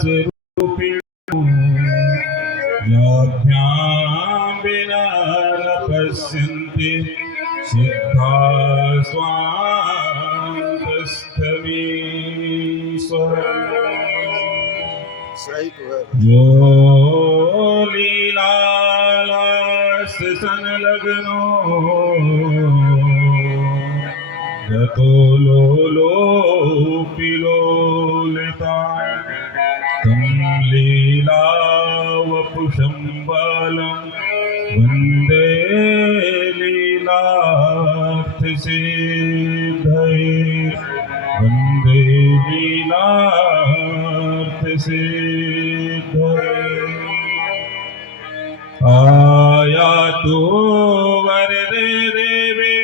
स्वरूपिणो याभ्यां विना न पश्यन्ति सिद्धा स्वान्तस्थमीश्वर जो लीलालास संलग्नो यतो लोलोऽपि लोलिता तं लीलावपुषं बालं वन्दे लीलार्थसिद्धये वन्दे लीलार्थसिद्धये आयातु वरदे देवे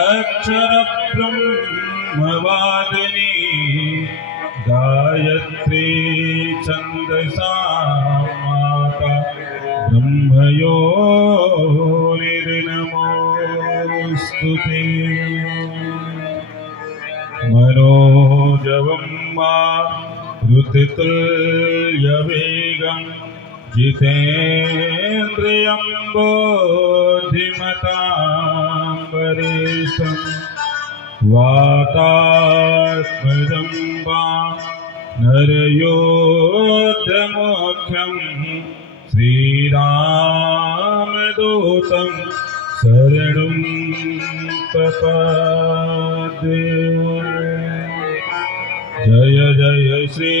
अक्षरब्रह्मवादिनी गायत्री छन्दसा माता ब्रह्मयोनिर्नमोऽस्तुते मनोजवं मारुतितुल्यवेगं जितेन्द्रियं बुद्धिमतां वरिष्ठं वातात्मजं नरयोधमुख्यं श्रीरामदूतं शरणं प्रपद्ये जय जय श्रीराधारमण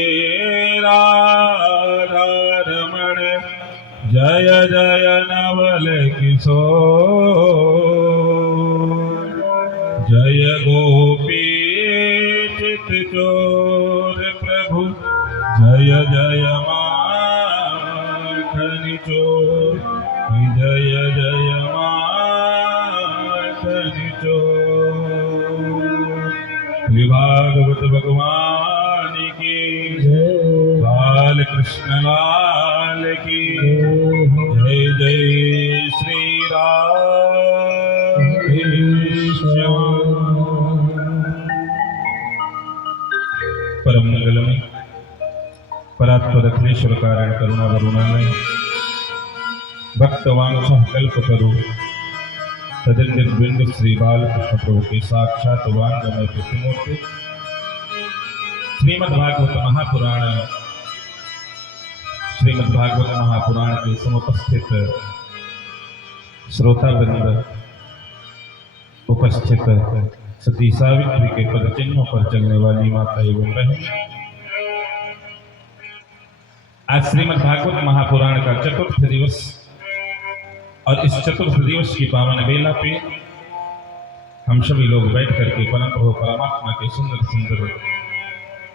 जय जय नवल किशोर जय गोपी चित्तचोर प्रभु जय जय माखन चोर जय जय माखन चोर भागवत भगवान की बाल कृष्ण लाल की जय जय श्री राधे परम मंगलमय परात्पर अखिलेश्वर कारण करुणा वरुणालय भक्तवांछा कल्पतरु तदंडित बिंदु श्री बालकृष्ण प्रभु के साक्षात वांगमय प्रतिमूर्ति श्रीमद्भागवत महापुराण के समुपस्थित श्रोतावृंद उपस्थित सती सावित्री के पद चिन्हों पर चलने वाली माता एवं बहन, आज श्रीमद्भागवत महापुराण का चतुर्थ दिवस और इस चतुर्थ दिवस की पावन बेला पे हम सभी लोग बैठ करके परम प्रभु परमात्मा के सुंदर सुंदर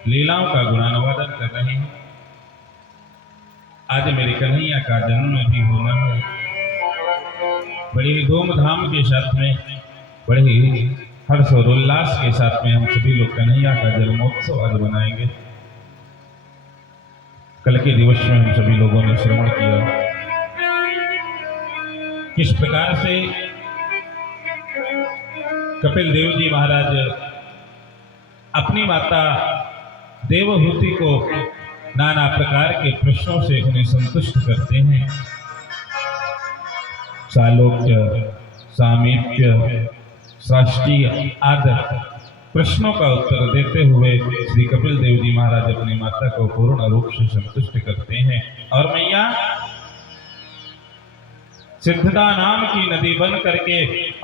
लीलाओं का गुणानुवादन कर रहे हैं। आज मेरे कन्हैया का जन्म भी होना है, बड़ी ही धूमधाम के साथ में, बड़े ही हर्ष और उल्लास के साथ में हम सभी लोग कन्हैया का जन्मोत्सव आज मनाएंगे। कल के दिवस में हम सभी लोगों ने श्रवण किया किस प्रकार से कपिल देव जी महाराज अपनी माता देवहूति को नाना प्रकार के प्रश्नों से उन्हें संतुष्ट करते हैं। सालोक्य, सामीप्य, साष्टीय आदि प्रश्नों का उत्तर देते हुए श्री कपिल देव जी महाराज अपनी माता को पूर्ण रूप से संतुष्ट करते हैं और मैया सिद्धता नाम की नदी बन करके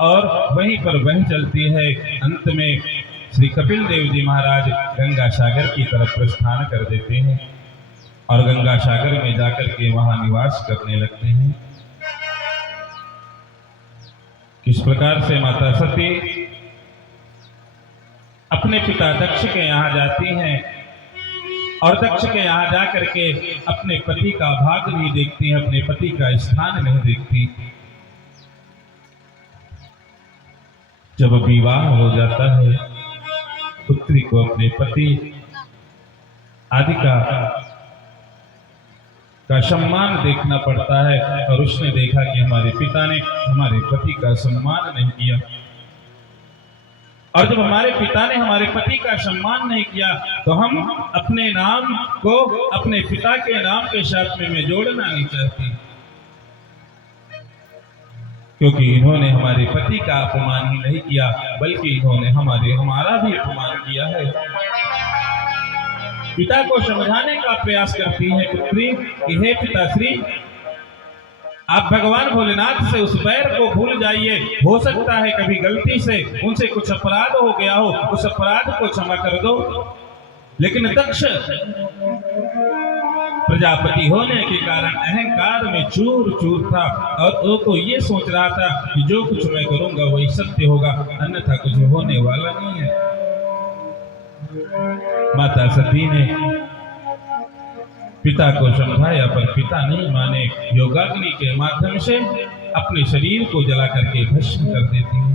और वहीं पर बह चलती है। अंत में श्री कपिल देव जी महाराज गंगा सागर की तरफ प्रस्थान कर देते हैं और गंगा सागर में जाकर के वहां निवास करने लगते हैं। किस प्रकार से माता सती अपने पिता दक्ष के यहाँ जाती हैं और दक्ष के यहाँ जाकर के अपने पति का भाग नहीं देखती हैं, अपने पति का स्थान नहीं देखती। जब विवाह हो जाता है पुत्री को अपने पति आदि का सम्मान देखना पड़ता है और उसने देखा कि हमारे पिता ने हमारे पति का सम्मान नहीं किया और जब हमारे पिता ने हमारे पति का सम्मान नहीं किया तो हम अपने नाम को अपने पिता के नाम के साथ में मैं जोड़ना नहीं चाहती, क्योंकि इन्होंने हमारे पति का अपमान ही नहीं किया बल्कि इन्होंने हमारा भी अपमान किया है। पिता को समझाने का प्रयास करती है पुत्री कि हे पिताश्री, आप भगवान भोलेनाथ से उस बैर को भूल जाइए। हो सकता है कभी गलती से उनसे कुछ अपराध हो गया हो, उस अपराध को क्षमा कर दो। लेकिन दक्ष प्रजापति होने के कारण अहंकार में चूर चूर था और वो तो ये सोच रहा था कि जो कुछ मैं करूंगा वही सत्य होगा, अन्यथा कुछ होने वाला नहीं है। माता सती ने पिता को समझाया पर पिता नहीं माने। योगाग्नि के माध्यम से अपने शरीर को जला करके भस्म कर देती हैं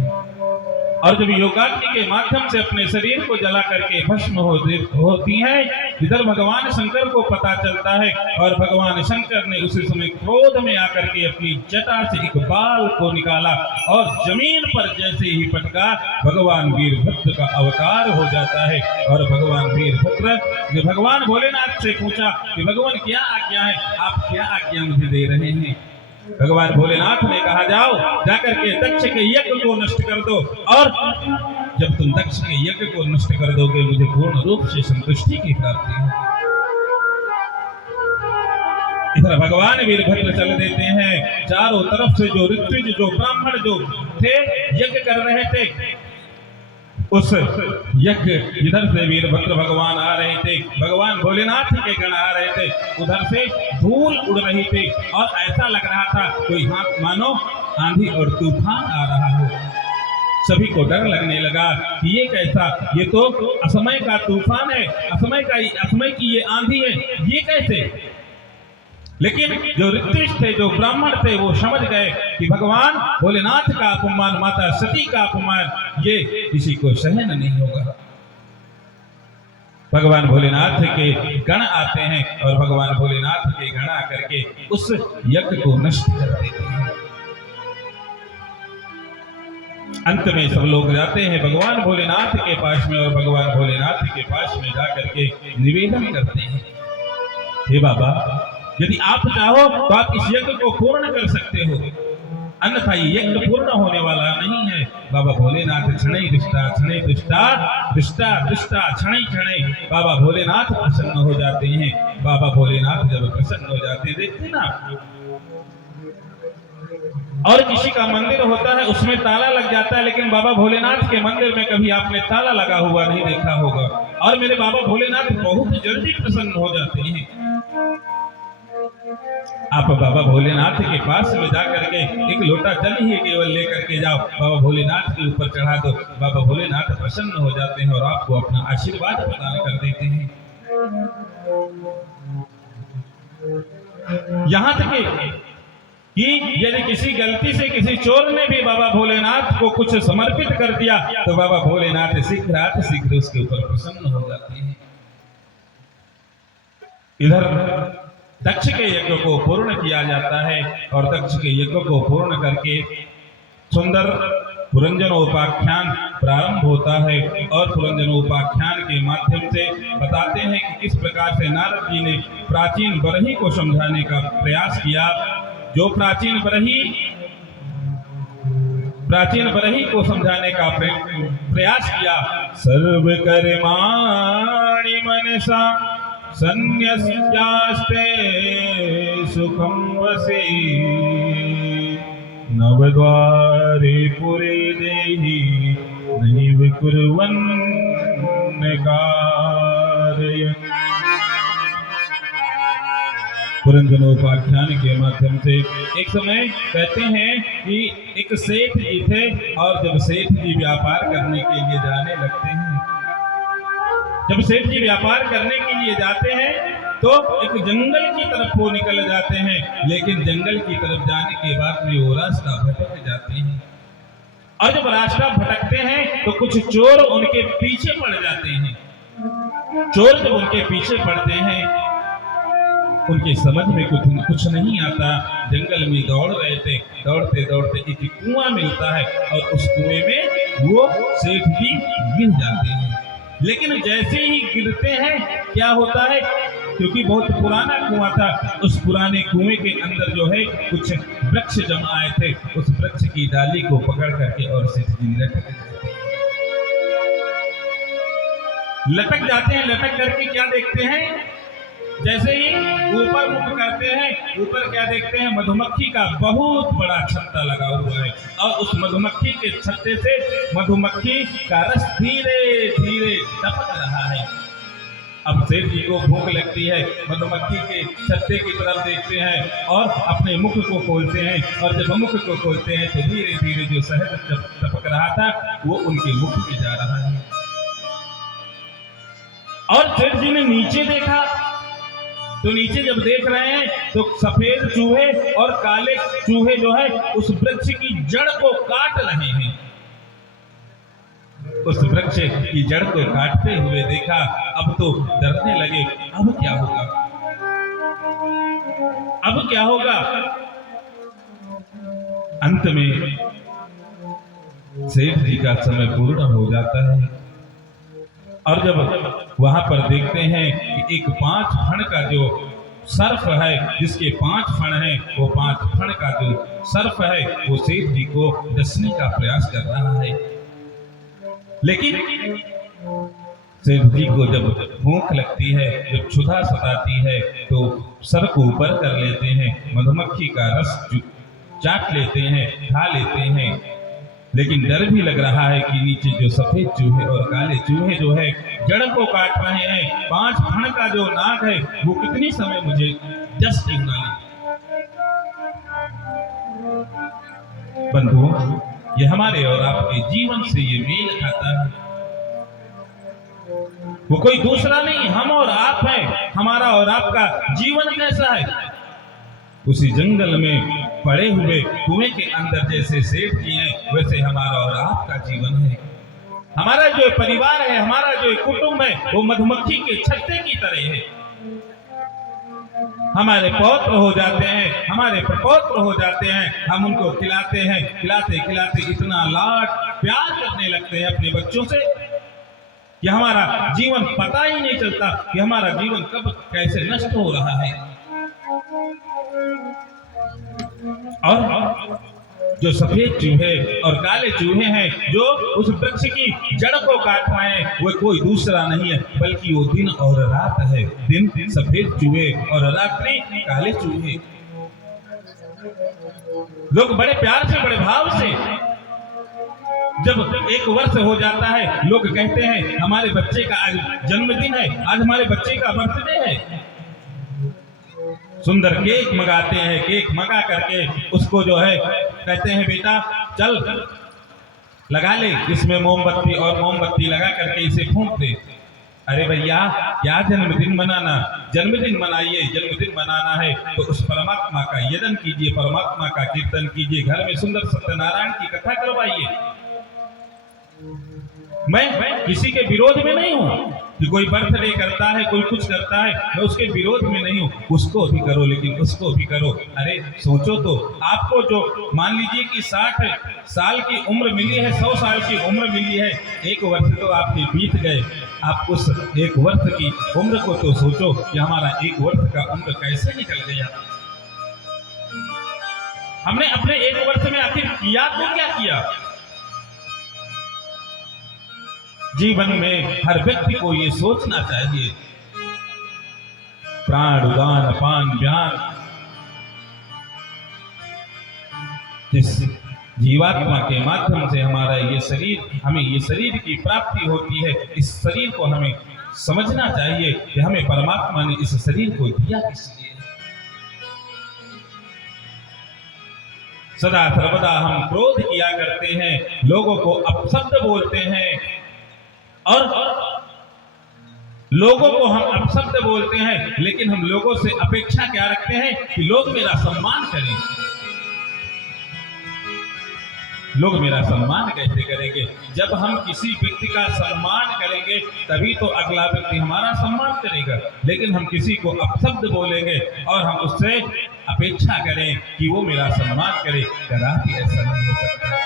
और जब योगाग्नि के माध्यम से अपने शरीर को जला करके भस्म होती हैं, इधर भगवान शंकर को पता चलता है और भगवान शंकर ने उसी समय क्रोध में आकर के अपनी जटा से एक बाल को निकाला और जमीन पर जैसे ही पटका भगवान वीरभद्र का अवतार हो जाता है। और भगवान वीरभद्र ने भगवान भोलेनाथ से पूछा कि भगवान क्या आज्ञा है, आप क्या आज्ञा मुझे दे रहे हैं। भगवान भोलेनाथ ने कहा जाओ जाकर के दक्ष के यज्ञ को नष्ट कर दो और जब तुम दक्ष के यज्ञ को नष्ट कर दोगे मुझे पूर्ण रूप से संतुष्टि की प्राप्ति होगी। इधर भगवान वीरभद्र चल देते हैं। चारों तरफ से जो ऋत्विज जो ब्राह्मण जो थे यज्ञ कर रहे थे, उस यज्ञ जिधर से वीरभद्र भगवान आ रहे थे, भगवान भोलेनाथ के गण आ रहे थे, उधर से धूल उड़ रही थी और ऐसा लग रहा था कोई हाथ मानो आंधी और तूफान आ रहा हो। सभी को डर लगने लगा कि ये कैसा, ये तो असमय का तूफान है, असमय की ये आंधी है, ये कैसे। लेकिन जो ऋत्विज थे जो ब्राह्मण थे वो समझ गए कि भगवान भोलेनाथ का अपमान, माता सती का अपमान ये किसी को सहन नहीं होगा। भगवान भोलेनाथ के गण आते हैं और भगवान भोलेनाथ के गण आकर के उस यज्ञ को नष्ट कर देते हैं। अंत में सब लोग जाते हैं भगवान भोलेनाथ के पास में और भगवान भोलेनाथ के पास में जाकर के निवेदन करते हैं, हे बाबा यदि आप चाहो तो आप इस यज्ञ को पूर्ण कर सकते हो, अन्यथा ये यज्ञ पूर्ण होने वाला नहीं है। बाबा भोलेनाथ क्षणै दृष्टा क्षणै दृष्टा दृष्टा दृष्टा क्षणै क्षणै बाबा भोलेनाथ प्रसन्न हो जाते हैं। बाबा भोलेनाथ जब प्रसन्न हो जाते हैं, देखते ना और किसी का मंदिर होता है उसमें ताला लग जाता है, लेकिन बाबा भोलेनाथ के मंदिर में कभी आपने ताला लगा हुआ नहीं देखा होगा। और मेरे बाबा भोलेनाथ बहुत जल्दी प्रसन्न हो जाते हैं। आप बाबा भोलेनाथ के पास में जाकर के एक लोटा जल ही केवल लेकर के जाओ, बाबा भोलेनाथ के ऊपर चढ़ा दो, बाबा भोलेनाथ प्रसन्न हो जाते हैं और आपको अपना आशीर्वाद प्रदान कर देते हैं। यहाँ तक कि यदि किसी गलती से किसी चोर ने भी बाबा भोलेनाथ को कुछ समर्पित कर दिया तो बाबा भोलेनाथ शीघ्र उसके ऊपर प्रसन्न हो जाते हैं। इधर दक्ष के यज्ञ को पूर्ण किया जाता है और दक्ष के यज्ञ को पूर्ण करके सुंदर पुरंजनोपाख्यान प्रारंभ होता है और पुरंजनोपाख्यान के माध्यम से बताते हैं कि किस प्रकार से नारद जी ने प्राचीन बरही को समझाने का प्रयास किया। जो प्राचीन बरही को समझाने का प्रयास किया, सर्व कर्माणि मनसा सन्न्यस्यास्ते सुखं वसे नवद्वारे पुरे देहि नैव कुर्वन्न कारयन्। पुरंजनोपाख्यान के माध्यम से एक समय कहते हैं कि एक सेठ जी थे और जब सेठ जी व्यापार करने के लिए जाने लगते हैं, जब सेठ जी व्यापार करने के लिए जाते हैं तो एक जंगल की तरफ वो निकल जाते हैं, लेकिन जंगल की तरफ जाने के बाद में वो रास्ता भटक जाते हैं और जब रास्ता भटकते हैं तो कुछ चोर उनके पीछे पड़ जाते हैं। चोर जब उनके पीछे पड़ते हैं उनकी समझ में कुछ नहीं आता। जंगल में दौड़ रहे थे, दौड़ते दौड़ते एक कुआं मिलता है और उस कुएं में वो सेठ जी गिर जाते हैं। लेकिन जैसे ही गिरते हैं क्या होता है, क्योंकि बहुत पुराना कुआं था, उस पुराने कुएं के अंदर जो है कुछ वृक्ष जम आए थे, उस वृक्ष की डाली को पकड़ करके और सेठ जी लटक जाते हैं। लटक करके क्या देखते हैं, जैसे ही ऊपर मुख करते हैं, ऊपर क्या देखते हैं, मधुमक्खी का बहुत बड़ा छत्ता लगा हुआ है और उस मधुमक्खी के छत्ते से मधुमक्खी का रस धीरे धीरे टपक रहा है। अब सेठ जी को भूख लगती है, मधुमक्खी के छत्ते की तरफ देखते हैं और अपने मुख को खोलते हैं, और जब मुख को खोलते हैं तो धीरे धीरे जो शहद टपक रहा था वो उनके मुख में जा रहा है। और सेठ जी ने नीचे देखा तो नीचे जब देख रहे हैं तो सफेद चूहे और काले चूहे जो है उस वृक्ष की जड़ को काट रहे हैं। उस वृक्ष की जड़ को काटते हुए देखा, अब तो डरने लगे, अब क्या होगा, अब क्या होगा। अंत में सेठ जी का समय पूर्ण हो जाता है और जब वहां पर देखते हैं कि एक 5 फण का जो सर्फ है, जिसके 5 फण है, वो 5 फण का जो सर्फ है वो सेठ जी को डसने का प्रयास कर रहा है। लेकिन सेठ जी को जब भूख लगती है, जब क्षुधा सताती है तो सर को ऊपर कर लेते हैं, मधुमक्खी का रस चाट लेते हैं, खा लेते हैं। लेकिन डर भी लग रहा है कि नीचे जो सफेद चूहे और काले चूहे जो है जड़ को काट रहे हैं, 5 फण का जो नाग है वो कितनी समय मुझे डस देना है। बंधुओं, ये हमारे और आपके जीवन से ये मेल खाता है। वो कोई दूसरा नहीं, हम और आप हैं। हमारा और आपका जीवन कैसा है, उसी जंगल में पड़े हुए कुएं के अंदर जैसे सेठ जी हैं, वैसे हमारा और आपका जीवन है। हमारा जो परिवार है, हमारा जो कुटुंब है, वो मधुमक्खी के छत्ते की तरह है। हमारे पौत्र हो जाते हैं, हमारे प्रपौत्र हो जाते हैं, हम उनको खिलाते हैं, खिलाते खिलाते इतना लाड प्यार करने लगते हैं अपने बच्चों से कि हमारा जीवन पता ही नहीं चलता कि हमारा जीवन कब कैसे नष्ट हो रहा है। और जो सफेद चूहे और काले चूहे हैं जो उस वृक्ष की जड़ को काट रहे हैं, वो कोई दूसरा नहीं है बल्कि वो दिन और रात है। दिन सफेद चूहे और रात्रि काले चूहे। लोग बड़े प्यार से, बड़े भाव से, जब 1 वर्ष हो जाता है, लोग कहते हैं हमारे बच्चे का आज जन्मदिन है, आज हमारे बच्चे का बर्थडे है। सुंदर केक मंगाते हैं, केक मंगा करके उसको जो है कहते हैं बेटा चल लगा ले इसमें मोमबत्ती, और मोमबत्ती लगा करके इसे फूंक दे। अरे भैया, क्या जन्मदिन मनाना, जन्मदिन मनाइए। जन्मदिन मनाना है तो उस परमात्मा का यजन कीजिए, परमात्मा का कीर्तन कीजिए, घर में सुंदर सत्यनारायण की कथा करवाइए। मैं किसी के विरोध में नहीं हूं कि कोई बर्थडे करता है, कोई कुछ करता है, मैं उसके विरोध में नहीं हूं। उसको भी करो, लेकिन उसको भी करो। अरे सोचो तो, आपको जो मान लीजिए कि 60 साल की उम्र मिली है, 100 साल की उम्र मिली है, 1 वर्ष तो आपके बीत गए। आप उस 1 वर्ष की उम्र को तो सोचो कि हमारा 1 वर्ष का उम्र कैसे निकल गया। हमने अपने 1 वर्ष में आखिर किया तो क्या किया। जीवन में हर व्यक्ति को ये सोचना चाहिए, प्राण उदान अपान ज्ञान, जिस जीवात्मा के माध्यम से हमारा ये शरीर, हमें ये शरीर की प्राप्ति होती है, इस शरीर को हमें समझना चाहिए कि हमें परमात्मा ने इस शरीर को दिया किस लिए। सदा सर्वदा हम क्रोध किया करते हैं, लोगों को अपशब्द बोलते हैं, और लोगों को हम अपशब्द बोलते हैं, लेकिन हम लोगों से अपेक्षा क्या रखते हैं कि लोग मेरा सम्मान करें। लोग मेरा सम्मान कैसे करेंगे। जब हम किसी व्यक्ति का सम्मान करेंगे तभी तो अगला व्यक्ति हमारा सम्मान करेगा। लेकिन हम किसी को अपशब्द बोलेंगे और हम उससे अपेक्षा करें कि वो मेरा सम्मान करे, कदापि ऐसा नहीं हो सकता।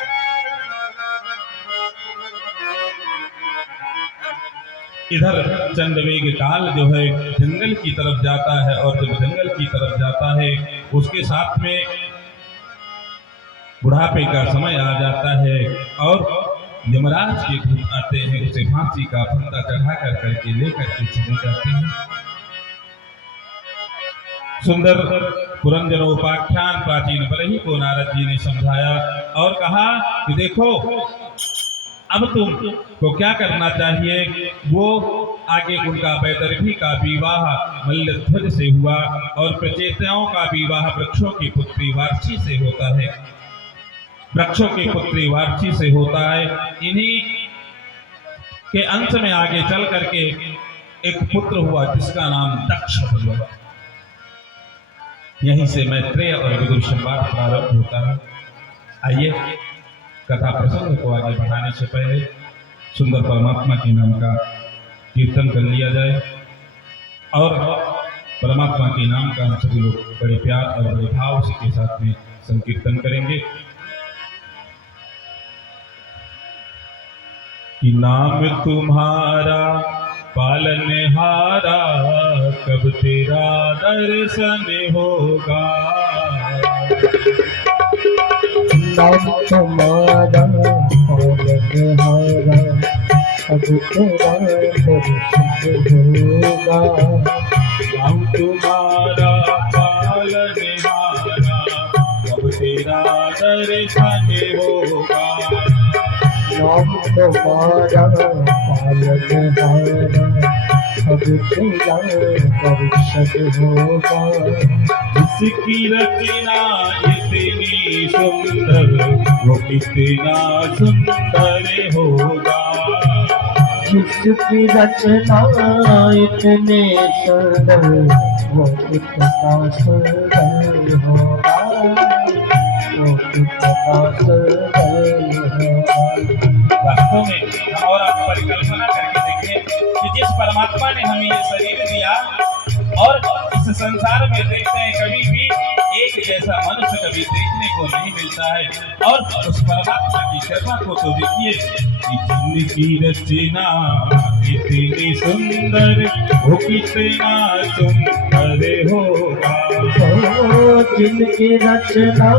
इधर चंडवेग काल जो है जंगल की तरफ जाता है, और जब जंगल की तरफ जाता है उसके साथ में बुढ़ापे का समय आ जाता है, और यमराज के दूत आते हैं, उसे फांसी का फंदा चढ़ा कर करके लेकर के चले जाते हैं। सुंदर पुरंजनोपाख्यान प्राचीन बरही को नारद जी ने समझाया और कहा कि देखो अब तुमको क्या करना चाहिए। वो आगे उनका वैदर्भी का विवाह मल्लध्वज से हुआ, और प्रचेताओं का विवाह वृक्षों की पुत्री वार्ची से होता है। वृक्षों की पुत्री वार्ची से होता है। इन्हीं के अंश में आगे चल करके एक पुत्र हुआ जिसका नाम दक्ष हुआ। यहीं से मैत्रेय और विदुर संवाद प्रारंभ होता है। आइए कथा प्रसंग को आगे बढ़ाने से पहले सुंदर परमात्मा के नाम का कीर्तन कर लिया जाए, और परमात्मा के नाम का हम सभी लोग बड़े प्यार और बड़े भाव के साथ में संकीर्तन करेंगे। कि नाम तुम्हारा पालनहारा, कब तेरा दर्शन होगा। नाम तुम्हारा पालनहारा, कब तेरा दर्शन होगा। नाम तुम्हारा पालनहारा, कब तेरा दर्शन होगा। नाम तुम्हारा पालनहारा, कब तेरा दर्शन होगा। जिसकी रचना इतनी सुंदर, वो कितना सुंदर होगा। जिसकी रचना इतने सुंदर, वो कितना सुंदर होगा। वो कितना सुंदर होगा। वास्तव में और आप परिकल्पना करके देखें कि जिस परमात्मा ने हमें ये शरीर दिया, और इस संसार में देखते हैं कभी भी एक जैसा मनुष्य कभी देखने को नहीं मिलता है। और उस परमात्मा की कृपा को तो देखिए कि जिनकी रचना इतनी सुंदर, वो कितना सुंदर होगा। जिनकी रचना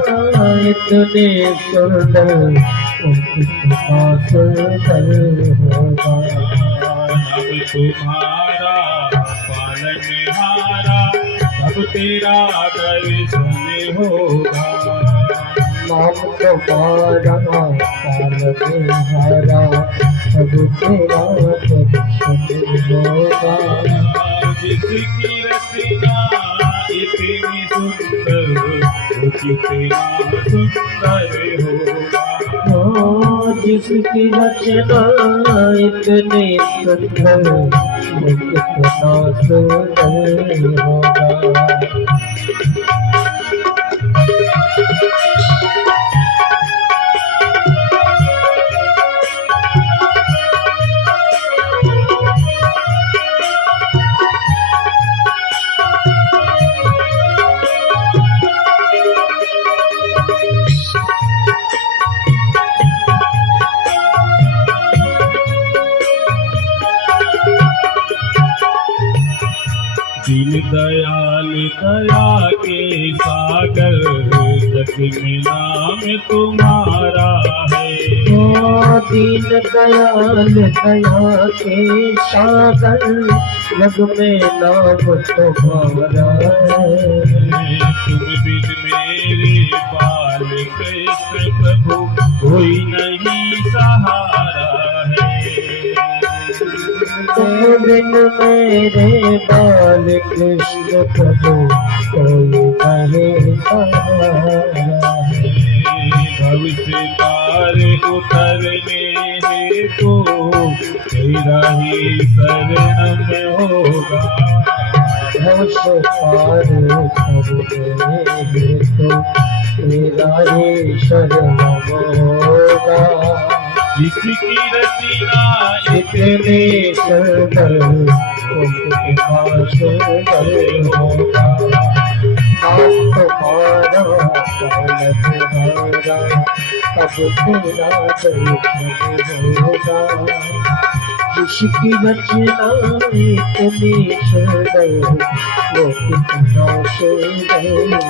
इतने सुंदर, वो कितना सुंदर होगा। नाम तुम्हारा पालनहारा, कब तेरा दर्शन होगा। नाम तुम्हारा पालनहारा, कब तेरा दर्शन होगा। जिसकी रचना इतनी सुंदर, वो कितना सुंदर होगा। जिसकी रचना इतनी सुंदर, वो कितना सुंदर होगा। दीन दयाल दया के सागर, जग में नाम तुम्हारा है। दीन दयाल दया के सागर, जग में नाम तुम्हारा है। तुम बिन मेरे बाल कृष्ण प्रभु, कोई नहीं सहारा है। तुम बिन मेरे बाल कृष्ण प्रभु, कोई नहीं सहारा है। भव से पार उतरने हेतु, तेरा ही शरण होगा। भव से पार उतरने हेतु, तेरा ही शरण होगा। जिसकी रचना इतने सुंदर, वो कितना सुंदर होगा। नाम तुम्हारा पालनहारा, कब तेरा दर्शन होगा। जिसकी रचना इतनी सुंदर वो कितना सुंदर होगा।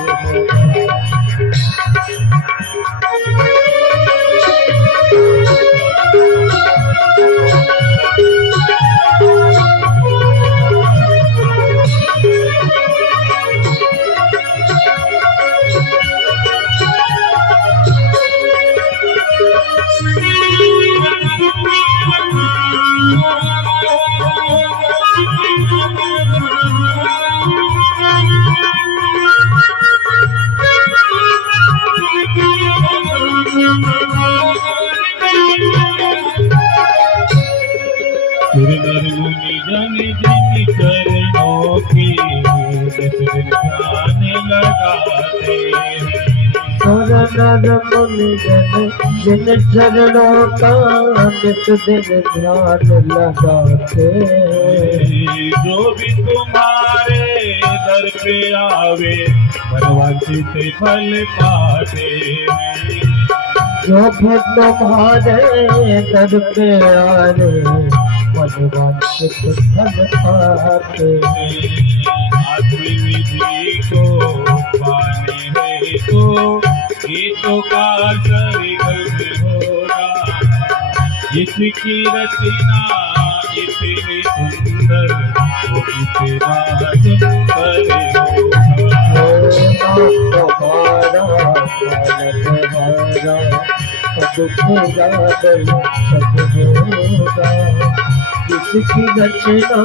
सुर नर मुनि जन जिन चरणों की दस दिन ध्यान लगाते हैं। सुर नर मुनि जन जिन चरणों का नित दिन ध्यान लगाते हैं। जो भी तुम्हारे दर पे आवे मनवांछित फल पाते हैं। जो भी तुम्हारे दर पे आए मनवांछित फल पाते हैं। आत्म विधि को पाने है तो गीतों का सरगम होगा। जिसकी रचना इतनी सुंदर वो कितना सुंदर जिसकी रचना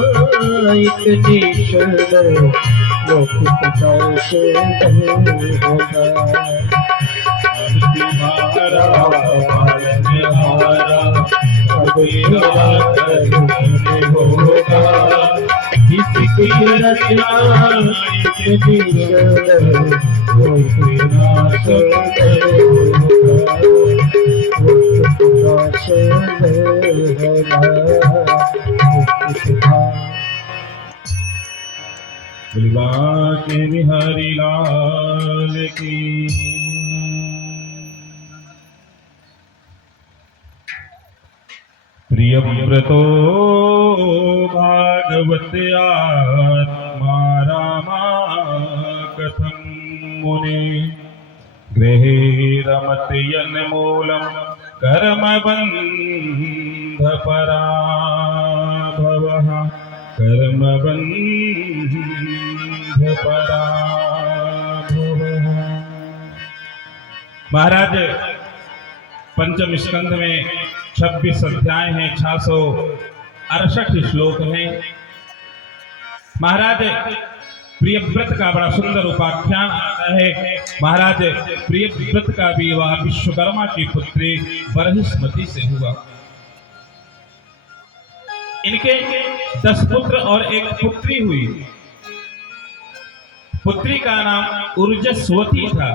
इतनी सुंदर वो कितना सुंदर होगा। तुम्हारा पालनहारा कबीरा होगा। जिसकी रचना इतनी सुंदर वो कितना सुंदर होगा। वो कितना सुंदर होगा। बुलवा के बिहारी लाल की। प्रियव्रतो भागवत आत्मा रामा कथं मुने गृहे रमत यन्मूलं कर्मबन्ध पराभवः कर्मबन्ध पराभवः। महाराज पंचम स्कंध में 26 अध्याय हैं, 668 श्लोक हैं। महाराज प्रियव्रत का बड़ा सुंदर उपाख्यान आता है। महाराज प्रियव्रत का विवाह विश्वकर्मा की पुत्री बरहिस्मती से हुआ। इनके 10 पुत्र और एक पुत्री हुई। पुत्री का नाम ऊर्जस्वती था,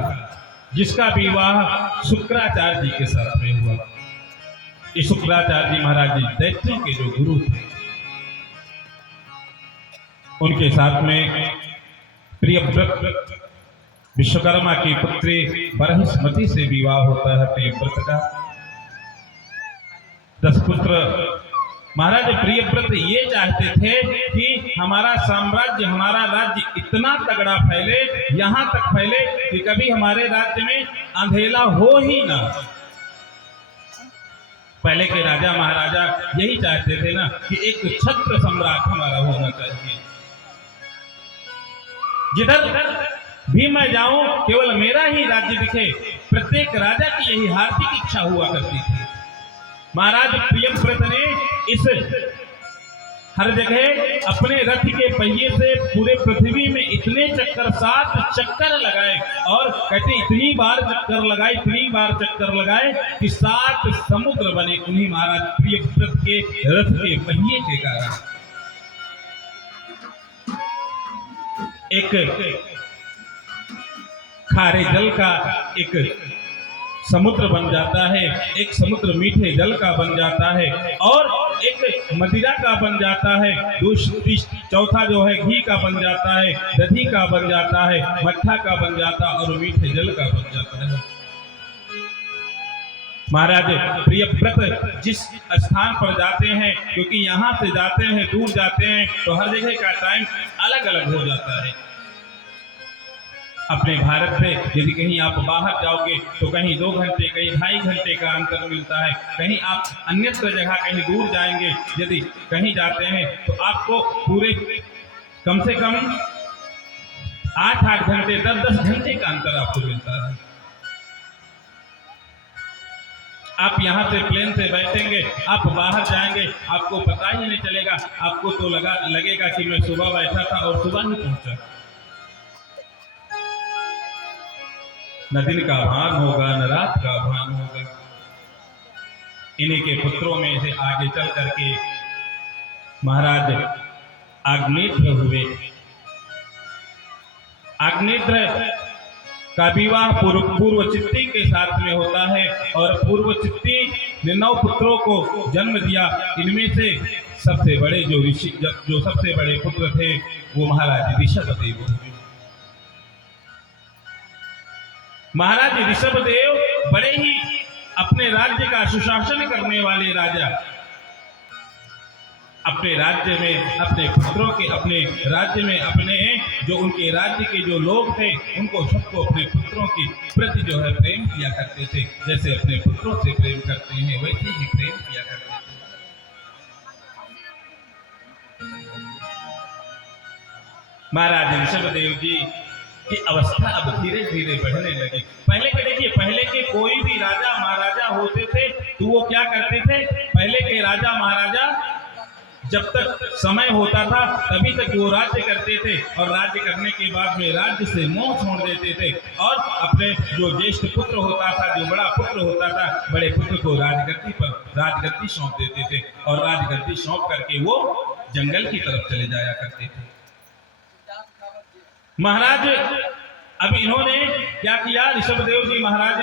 जिसका विवाह शुक्राचार्य जी के साथ में हुआ। ये शुक्राचार्य जी महाराज जी दैत्यों के जो गुरु थे, उनके साथ में प्रियव्रत विश्वकर्मा की पुत्री बरहिस्मती से विवाह होता है। प्रियव्रत का 10 पुत्र। महाराज प्रियव्रत ये चाहते थे कि हमारा साम्राज्य, हमारा राज्य इतना तगड़ा फैले, यहां तक फैले कि कभी हमारे राज्य में अंधेला हो ही ना। पहले के राजा महाराजा यही चाहते थे ना कि एक छत्र सम्राट हमारा होना चाहिए। जिधर भी मैं जाऊं केवल मेरा ही राज्य दिखे। प्रत्येक राजा की यही हार्दिक इच्छा हुआ करती थी। महाराज प्रियव्रत ने इस हर जगह अपने रथ के पहिए से पूरे पृथ्वी में इतने चक्कर, 7 चक्कर लगाए, और कहते इतनी बार चक्कर लगाए, इतनी बार चक्कर लगाए कि 7 समुद्र बने उन्हीं महाराज प्रियव्रत के रथ के पहिए के कारण। एक खारे जल का एक समुद्र बन जाता है, एक समुद्र मीठे जल का बन जाता है, और एक मदिरा का बन जाता है, चौथा जो है घी का बन जाता है, दही का बन जाता है, मट्ठा का बन जाता है, और मीठे जल का बन जाता है। महाराज प्रियव्रत जिस स्थान पर जाते हैं, क्योंकि यहाँ से जाते हैं, दूर जाते हैं, तो हर जगह का टाइम अलग अलग हो जाता है। अपने भारत से यदि कहीं आप बाहर जाओगे तो कहीं 2 घंटे, कहीं 2.5 घंटे का अंतर मिलता है। कहीं आप अन्यत्र जगह कहीं दूर जाएंगे, यदि कहीं जाते हैं तो आपको पूरे कम से कम 8-8 घंटे, 10-10 घंटे का अंतर आपको मिलता है। आप यहाँ से प्लेन से बैठेंगे, आप बाहर जाएंगे, आपको पता ही नहीं चलेगा। आपको तो लगेगा कि मैं सुबह बैठा था और सुबह ही पहुंचा। न दिन का भान होगा, न रात का भान होगा। इन्हीं के पुत्रों में से आगे चल करके महाराज अग्निध्र हुए। अग्निध्र का विवाह पूर्व चित्ती के साथ में होता है और पूर्व चित्ती ने 9 पुत्रों को जन्म दिया। इनमें से सबसे बड़े जो सबसे बड़े पुत्र थे वो महाराज ऋषभदेव हुए। महाराज ऋषभदेव बड़े ही अपने राज्य का सुशासन करने वाले राजा। अपने राज्य में अपने पुत्रों के, अपने राज्य में अपने जो उनके राज्य के जो लोग थे उनको सबको अपने पुत्रों के प्रति जो है प्रेम किया करते थे। जैसे अपने पुत्रों से प्रेम करते हैं वैसे ही प्रेम किया करते थे। महाराज ऋषभदेव जी की अवस्था अब धीरे धीरे बढ़ने लगी। पहले के देखिए, पहले के कोई भी राजा महाराजा होते थे तो वो क्या करते थे, पहले के राजा महाराजा जब तक समय होता था तभी तक वो राज्य करते थे और राज्य करने के बाद में राज्य से मोह छोड़ देते थे और अपने जो ज्येष्ठ पुत्र होता था, जो बड़ा पुत्र होता था, बड़े पुत्र को राजगद्दी सौंप देते थे और राजगद्दी सौंप करके वो जंगल की तरफ चले जाया करते थे। महाराज अब इन्होंने क्या किया, ऋषभदेव जी महाराज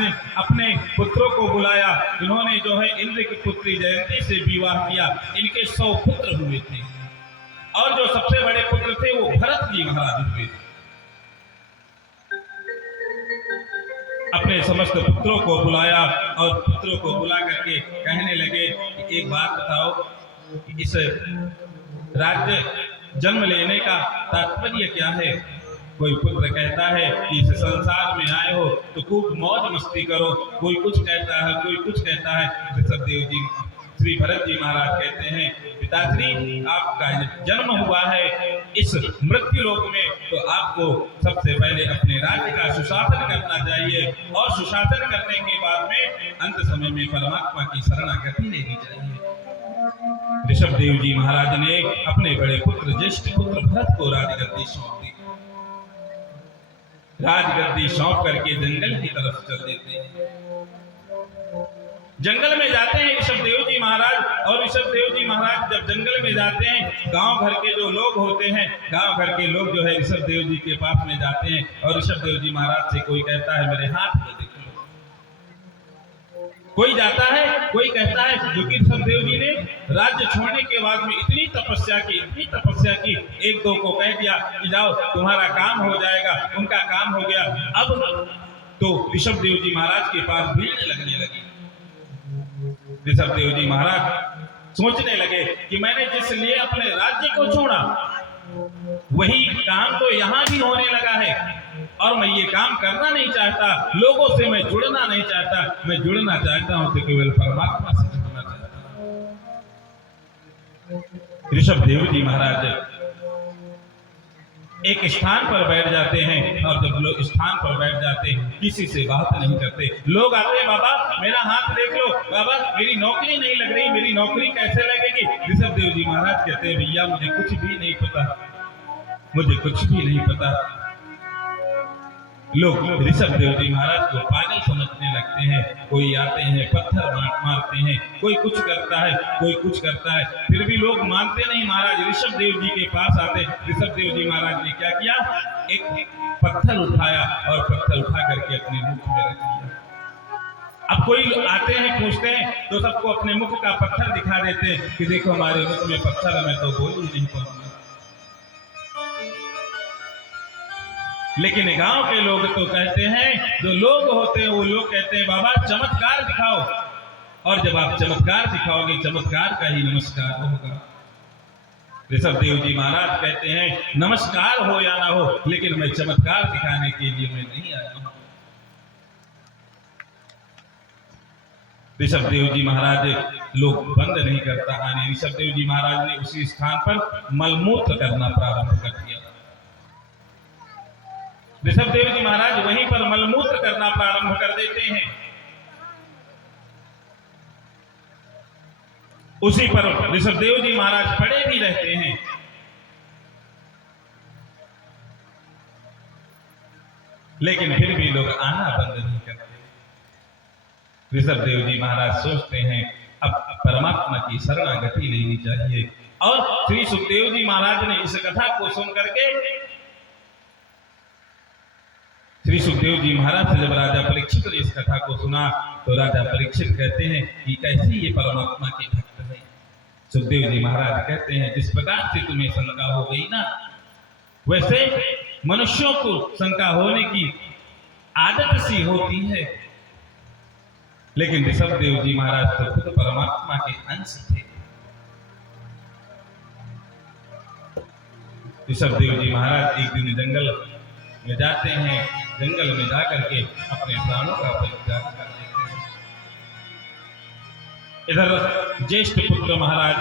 ने अपने पुत्रों को बुलाया। इन्होंने जो है इंद्र की पुत्री जयंती से विवाह किया। इनके 100 पुत्र हुए थे और जो सबसे बड़े पुत्र थे वो भरत जी महाराज हुए थे। अपने समस्त पुत्रों को बुलाया और पुत्रों को बुला करके कहने लगे कि एक बात बताओ कि इस राज्य जन्म लेने का तात्पर्य क्या है। कोई पुत्र कहता है कि इस संसार में आए हो तो खूब मौज मस्ती करो, कोई कुछ कहता है, कोई कुछ कहता है। ऋषभदेव जी श्री भरत जी महाराज कहते हैं, पिताश्री आपका जन्म हुआ है इस मृत्यु लोक में, तो आपको सबसे पहले अपने राज्य का सुशासन करना चाहिए और सुशासन करने के बाद में अंत समय में परमात्मा की शरणागति लेनी चाहिए। ऋषभदेव जी महाराज ने अपने बड़े पुत्र ज्येष्ठ पुत्र भरत को राजगद्दी सौंप दी। राजगद्दी सौंप करके जंगल की तरफ चल देते हैं। जंगल में जाते हैं ऋषभदेव जी महाराज और ऋषभदेव जी महाराज जब जंगल में जाते हैं, गांव घर के जो लोग होते हैं, गांव घर के लोग जो है ऋषभदेव जी के पास में जाते हैं और ऋषभदेव जी महाराज से कोई कहता है मेरे हाथ में देखो, कोई जाता है, कोई कहता है। क्योंकि ऋषभदेव जी ने राज्य छोड़ने के बाद में इतनी तपस्या की, एक दो को कह दिया कि जाओ तुम्हारा काम हो जाएगा, उनका काम हो गया। अब तो ऋषभदेव जी महाराज के पास भीड़ लगने लगी। ऋषभदेव जी महाराज सोचने लगे कि मैंने जिस लिए अपने राज्य को छोड़ा वही काम तो यहाँ भी होने लगा है और मैं ये काम करना नहीं चाहता, लोगों से मैं जुड़ना नहीं चाहता, मैं जुड़ना चाहता हूं तो केवल परमात्मा से जुड़ना चाहता हूं। ऋषभदेव जी महाराज एक स्थान पर बैठ जाते हैं और जब लोग स्थान पर बैठ जाते हैं किसी से बात नहीं करते। लोग आते हैं, बाबा मेरा हाथ देख लो, बाबा मेरी नौकरी नहीं लग रही, मेरी नौकरी कैसे लगेगी। ऋषभदेव जी महाराज कहते हैं भैया मुझे कुछ भी नहीं पता, मुझे कुछ भी नहीं पता। लोग ऋषभदेव जी महाराज को पागल समझने लगते हैं। कोई आते हैं पत्थर मारते हैं, कोई कुछ करता है, कोई कुछ करता है, फिर भी लोग मानते नहीं। महाराज ऋषभदेव जी के पास आते। ऋषभदेव जी महाराज ने क्या किया, एक पत्थर उठाया और पत्थर उठा करके अपने मुख में रख दिया। अब कोई आते हैं पूछते हैं तो सबको अपने मुख का पत्थर दिखा देते हैं कि देखो हमारे मुख में पत्थर है, मैं तो बोल ही नहीं पाऊंगा। लेकिन गांव के लोग तो कहते हैं, जो लोग होते हैं वो लोग कहते हैं बाबा चमत्कार दिखाओ, और जब आप चमत्कार दिखाओगे चमत्कार का ही नमस्कार होगा। ऋषभ देव जी महाराज कहते हैं नमस्कार हो या ना हो, लेकिन मैं चमत्कार दिखाने के लिए मैं नहीं आया हूं। ऋषभ देव जी महाराज लोग बंद नहीं करता आने। ऋषभ देव जी महाराज ने उसी स्थान पर मलमूत्र करना प्रारंभ कर दिया। ऋषभ देव जी महाराज वहीं पर मलमूत्र करना प्रारंभ कर देते हैं। उसी पर ऋषभ देव जी महाराज पड़े भी रहते हैं। लेकिन फिर भी लोग आना बंद नहीं करते। ऋषभ देव जी महाराज सोचते हैं अब परमात्मा की शरणागति लेनी चाहिए। और श्री सुखदेव जी महाराज ने इस कथा को सुन करके, श्री सुखदेव जी महाराज से जब राजा परीक्षित ने इस कथा को सुना तो राजा परीक्षित कहते हैं कि कैसी ये परमात्मा के भक्त है। सुखदेव जी महाराज कहते हैं जिस प्रकार से तुम्हें शंका हो गई ना, वैसे मनुष्यों को शंका होने की आदत सी होती है, लेकिन ऋषभ देव जी महाराज तो खुद परमात्मा के अंश थे। ऋषभ देव जी महाराज एक दिन जंगल में जाते हैं। जंगल में जाकर के अपने प्राणों का परित्याग कर देते हैं। इधर ज्येष्ठ पुत्र महाराज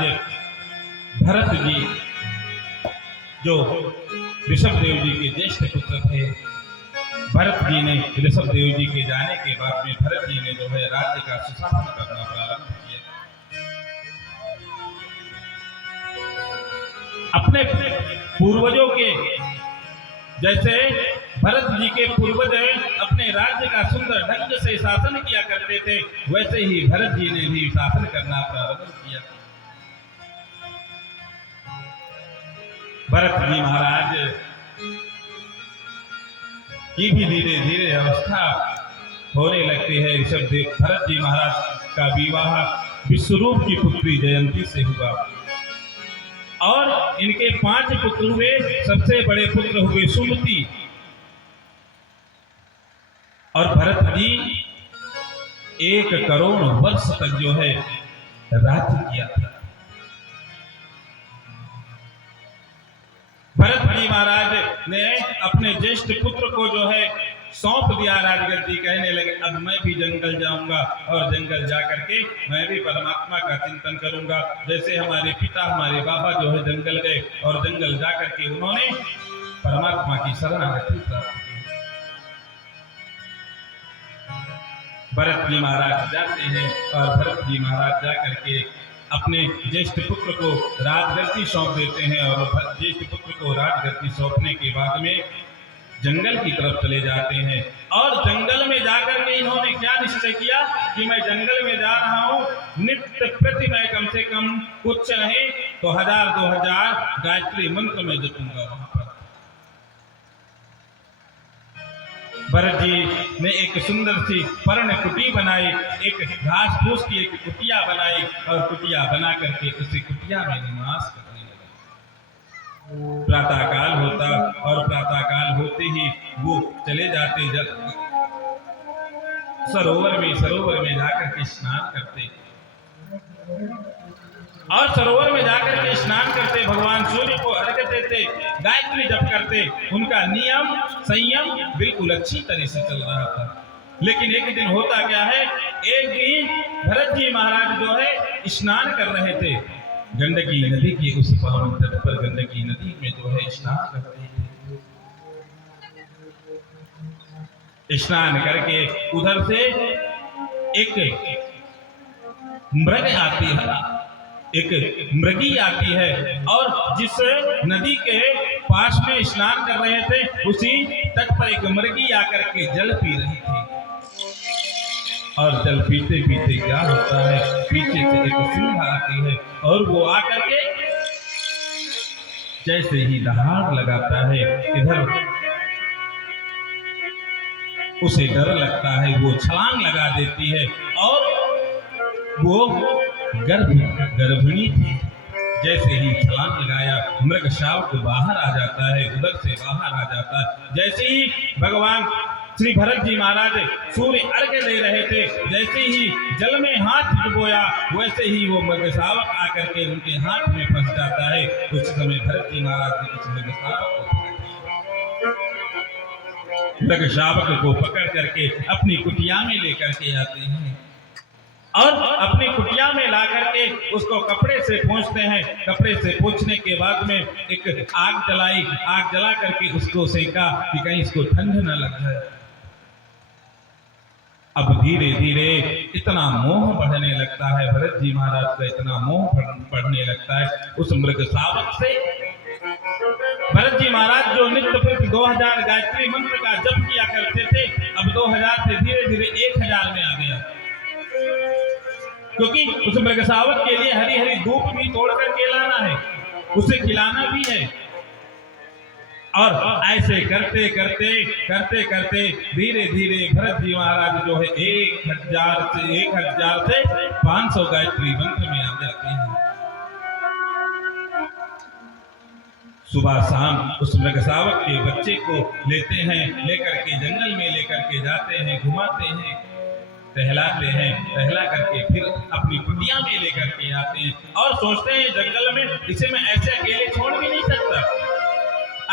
भरत जी, जो ऋषभ देव जी के ज्येष्ठ पुत्र थे, भरत जी ने ऋषभ देव जी के जाने के बाद में भरत जी ने जो है राज्य का सुशासन करना प्रारंभ किया। अपने पूर्वजों के जैसे भरत जी के पूर्वज अपने राज्य का सुंदर ढंग से शासन किया करते थे, वैसे ही भरत जी ने भी शासन करना प्रारंभ किया। भरत जी महाराज की भी धीरे धीरे अवस्था होने लगती है। ऋषभ देव भरत जी महाराज का विवाह विश्वरूप की पुत्री जयंती से हुआ और इनके 5 पुत्र हुए। सबसे बड़े पुत्र हुए सुमति, और भरत जी 1 करोड़ वर्ष तक जो है राज्य किया था। भरत जी महाराज ने अपने ज्येष्ठ पुत्र को जो है सौंप दिया राजगद्दी। कहने लगे अब मैं भी जंगल जाऊंगा और जंगल जाकर के मैं भी परमात्मा का चिंतन करूंगा। जैसे हमारे पिता हमारे बाबा जो है जंगल गए और जंगल जाकर के उन्होंने परमात्मा की शरणागति प्राप्त की। भरत जी महाराज जाते हैं और भरत जी महाराज जाकर के अपने ज्येष्ठ पुत्र को राजगद्दी सौंप देते हैं। और ज्येष्ठ पुत्र को राजगद्दी सौंपने के बाद में जंगल की तरफ चले जाते हैं। और जंगल में जाकर के इन्होंने क्या निश्चय किया कि मैं जंगल में जा रहा हूँ, नित्य प्रति मैं कम से कम कुछ नहीं तो 1000-2000 गायत्री मंत्र में जपूंगा। वहां पर भरत जी ने एक सुंदर सी पर्ण कुटी बनाई, एक घास फूस की एक कुटिया बनाई और कुटिया बना करके उसी कुटिया में निवास करने लगे। प्रातःकाल होता और प्रातःकाल होते ही वो चले जाते सरोवर में जाकर के स्नान करते और सरोवर में जाकर के स्नान करते, भगवान सूर्य को अर्घ्य देते, गायत्री जप करते। उनका नियम संयम बिल्कुल अच्छी तरह से चल रहा था। लेकिन एक दिन होता क्या है, एक दिन भरत जी महाराज जो है स्नान कर रहे थे गंडकी नदी की उस पावन तट पर। गंडकी नदी में जो है स्नान करते थे। स्नान करके उधर से एक मृग आती है, एक मृगी आती है और जिस नदी के पास में स्नान कर रहे थे उसी तट पर एक मृगी आकर के जल पी रही थी। और जल पीते पीते क्या होता है, पीछे से एक सिंह आती है और वो आकर के जैसे ही दहाड़ लगाता है, इधर उसे डर लगता है, वो छलांग लगा देती है और वो गर्भिणी थी। जैसे ही छलांग लगाया मृग शावक बाहर आ जाता है, उधर से बाहर आ जाता है। जैसे ही भगवान श्री भरत जी महाराज सूर्य अर्घ्य दे रहे थे, जैसे ही जल में हाथ डुबोया वैसे ही वो मृग शावक आकर के उनके हाथ में फंस जाता है। उस समय भरत जी महाराज ने उस मृग शावक को पकड़ करके अपनी कुटिया में लेकर के आते हैं और अपनी कुटिया में ला करके उसको कपड़े से पोंछते हैं। कपड़े से पोंछने के बाद में एक आग जलाई, आग जला करके उसको सेका कि कहीं इसको ठंड न लग जाए। अब धीरे धीरे इतना मोह बढ़ने लगता है, भरत जी महाराज का इतना मोह बढ़ने लगता है उस मृग शावक से। भरत जी महाराज जो नित्य प्रति 2000 गायत्री मंत्र का जप किया करते थे, अब 2000 से धीरे धीरे 1000 में आ गया, क्योंकि उस मृग शावक के लिए हरी हरी धूप भी तोड़ करके लाना है, उसे खिलाना भी है। और ऐसे करते करते करते करते धीरे धीरे भरत जी महाराज जो है 1000 से 500 गायत्री मंत्र में आ जाते हैं। सुबह शाम उस मृग शावक के बच्चे को लेते हैं, लेकर के जंगल में लेकर के जाते हैं, घुमाते हैं, टहलाते हैं, टहला करके फिर अपनी कुटिया में लेकर के आते हैं और सोचते हैं जंगल में इसे मैं ऐसे अकेले छोड़ भी नहीं सकता।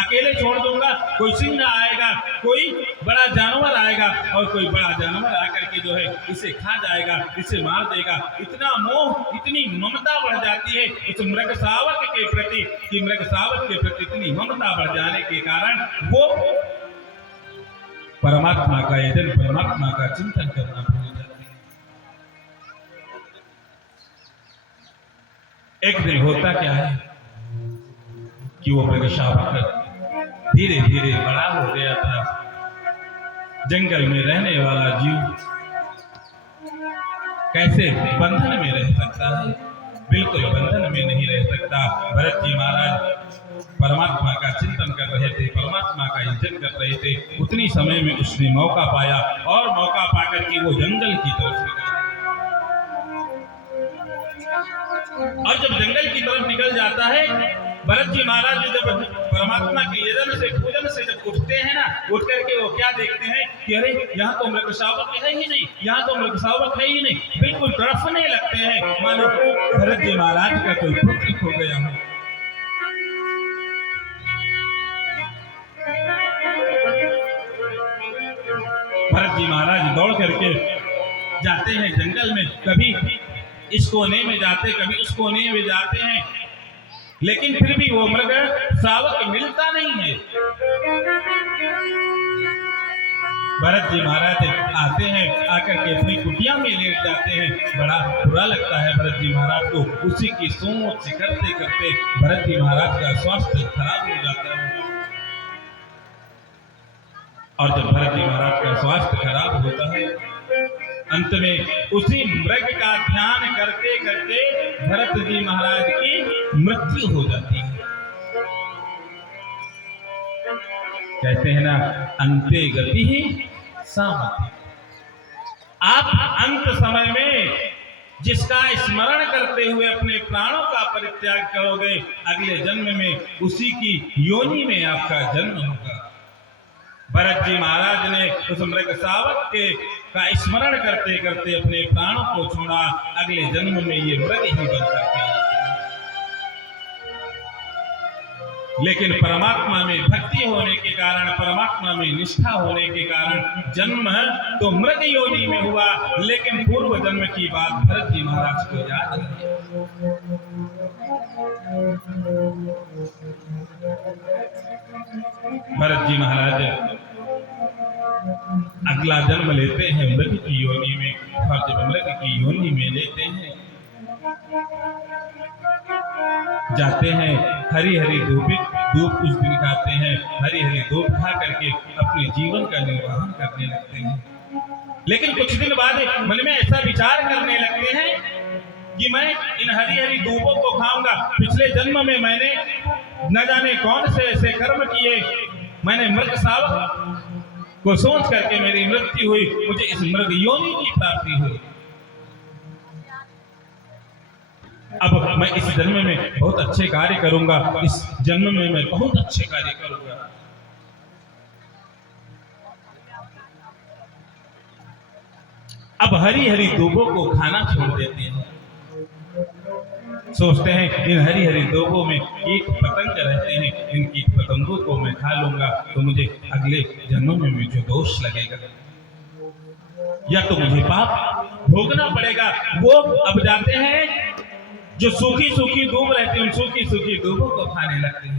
अकेले छोड़ दूंगा कोई सिंह आएगा, कोई बड़ा जानवर आएगा और कोई बड़ा जानवर आकर के जो है इसे खा जाएगा, इसे मार देगा। इतना मोह, इतनी ममता बढ़ जाती है उस मृग शावक के प्रति कि मृग शावक के प्रति इतनी ममता बढ़ जाने के कारण वो परमात्मा का यजन, परमात्मा का चिंतन करना भूल जाते हैं। एक दिन होता क्या है कि वो मृग शावक धीरे धीरे बड़ा हो गया था। जंगल में रहने वाला जीव कैसे बंधन में रह सकता है? बिल्कुल बंधन में नहीं रह सकता। भरत जी महाराज परमात्मा का चिंतन कर रहे थे, परमात्मा का यजन कर रहे थे। उतनी समय में उसने मौका पाया और मौका पाकर के वो जंगल की तरफ निकल गया। और जब जंगल की तरफ निकल जाता है, भरत जी महाराज जब परमात्मा के यजन से, पूजन से जब उठते हैं ना, उठ करके वो क्या देखते हैं कि अरे यहाँ तो मृग शावक है ही नहीं, यहाँ तो मृग शावक है ही नहीं। बिल्कुल तड़फने लगते हैं, मानो भरत जी महाराज का कोई पुत्र खो गया हो। भरत जी महाराज दौड़ करके जाते हैं जंगल में, कभी इस कोने में जाते, कभी उस कोने में जाते हैं, लेकिन फिर भी वो मृग शावक मिलता नहीं है। भरत जी महाराज आते हैं, आकर के अपनी कुटिया में लेट जाते हैं। बड़ा बुरा लगता है भरत जी महाराज को। उसी की सोच करते करते भरत जी महाराज का स्वास्थ्य खराब हो जाता है। और जब भरत जी महाराज का स्वास्थ्य खराब होता है, अंत में उसी मृग का ध्यान करते करते भरत जी महाराज की मृत्यु हो जाती है। कहते हैं ना, अंते गति ही सामति। आप अंत समय में जिसका स्मरण करते हुए अपने प्राणों का परित्याग करोगे, अगले जन्म में उसी की योनि में आपका जन्म होगा। भरत जी महाराज ने उस मृग शावक के का स्मरण करते करते अपने प्राणों को छोड़ा। अगले जन्म में ये मृग ही बन करके आते हैं। लेकिन परमात्मा में भक्ति होने के कारण, परमात्मा में निष्ठा होने के कारण जन्म तो मृग योनि में हुआ, लेकिन पूर्व जन्म की बात भरत जी महाराज को याद है। भरत जी महाराज अगला जन्म लेते हैं मृग की योनि में, और जब मृग की योनि में लेते हैं, जाते हैं, हरी हरी धूप कुछ दिन खाते हैं, हरी हरी धूप खा करके अपने जीवन का निर्वाह करने लगते हैं। लेकिन कुछ दिन बाद मन में ऐसा विचार करने लगते हैं कि मैं इन हरी हरी धूपों को खाऊंगा। पिछले जन्म में मैंने न जाने कौन से ऐसे कर्म किए, मैंने मृग शावक को सोच करके मेरी मृत्यु हुई, मुझे इस मृग योनि की प्राप्ति हुई। अब मैं इस जन्म में बहुत अच्छे कार्य करूंगा, इस जन्म में मैं बहुत अच्छे कार्य करूंगा। अब हरी हरी दूबों को खाना छोड़ देते हैं, सोचते हैं इन हरी हरी दूबों में कीट पतंग रहते हैं, इन कीट पतंगों को मैं खा लूंगा तो मुझे अगले जन्म में मुझे दोष लगेगा या तो मुझे पाप भोगना पड़ेगा। वो अब जाते हैं जो सूखी सूखी दूब रहती है, उन सूखी सूखी दूबों को खाने लगते हैं।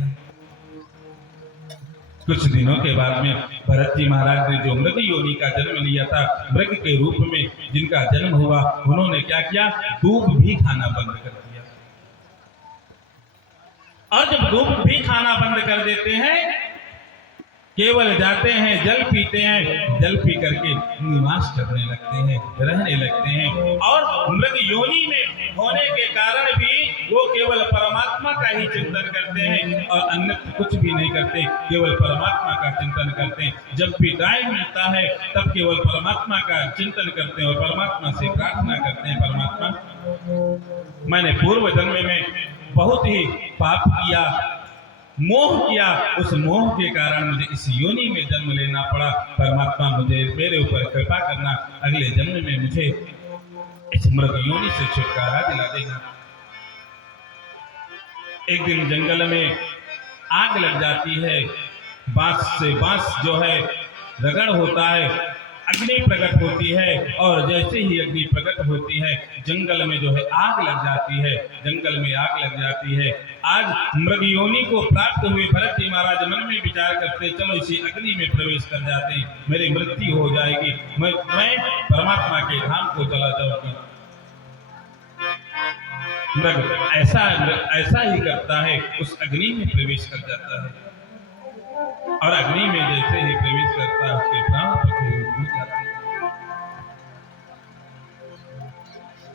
कुछ दिनों के बाद में भरत जी महाराज ने जो मृग योनि का जन्म लिया था, मृग के रूप में जिनका जन्म हुआ, उन्होंने क्या किया, दूब भी खाना बंद कर दिया। और जब दूब भी खाना बंद कर देते हैं, केवल जाते हैं जल पीते हैं, जल पी करके निवास करने लगते हैं, रहने लगते हैं। और मृग योनि में होने के कारण भी वो केवल परमात्मा का ही चिंतन करते हैं और अन्य कुछ भी नहीं करते, केवल परमात्मा का चिंतन करते हैं। जब भी टाइम मिलता है तब केवल परमात्मा का चिंतन करते हैं और परमात्मा से प्रार्थना करते हैं, परमात्मा मैंने पूर्व जन्म में बहुत ही पाप किया, मोह किया, उस मोह के कारण मुझे इस योनि में जन्म लेना पड़ा। परमात्मा मुझे मेरे ऊपर कृपा करना, अगले जन्म में मुझे इस मृग योनि से छुटकारा दिला देगा। एक दिन जंगल में आग लग जाती है, बांस से बांस जो है रगड़ होता है, अग्नि प्रकट होती है और जैसे ही अग्नि प्रकट होती है जंगल में जो है आग लग जाती है, जंगल में आग लग जाती है। आज मृग योनि को प्राप्त हुए भरत जी महाराज मन में विचार करते, चलो इसी अग्नि में प्रवेश कर जाते हैं, मेरी मृत्यु हो जाएगी, मैं परमात्मा के धाम को चला जाऊंगा। मृग ऐसा ही करता है, उस अग्नि में प्रवेश कर जाता है और अग्नि में जैसे ही प्रवेश करता है उसके प्राण पखेरु उड़ जाते हैं।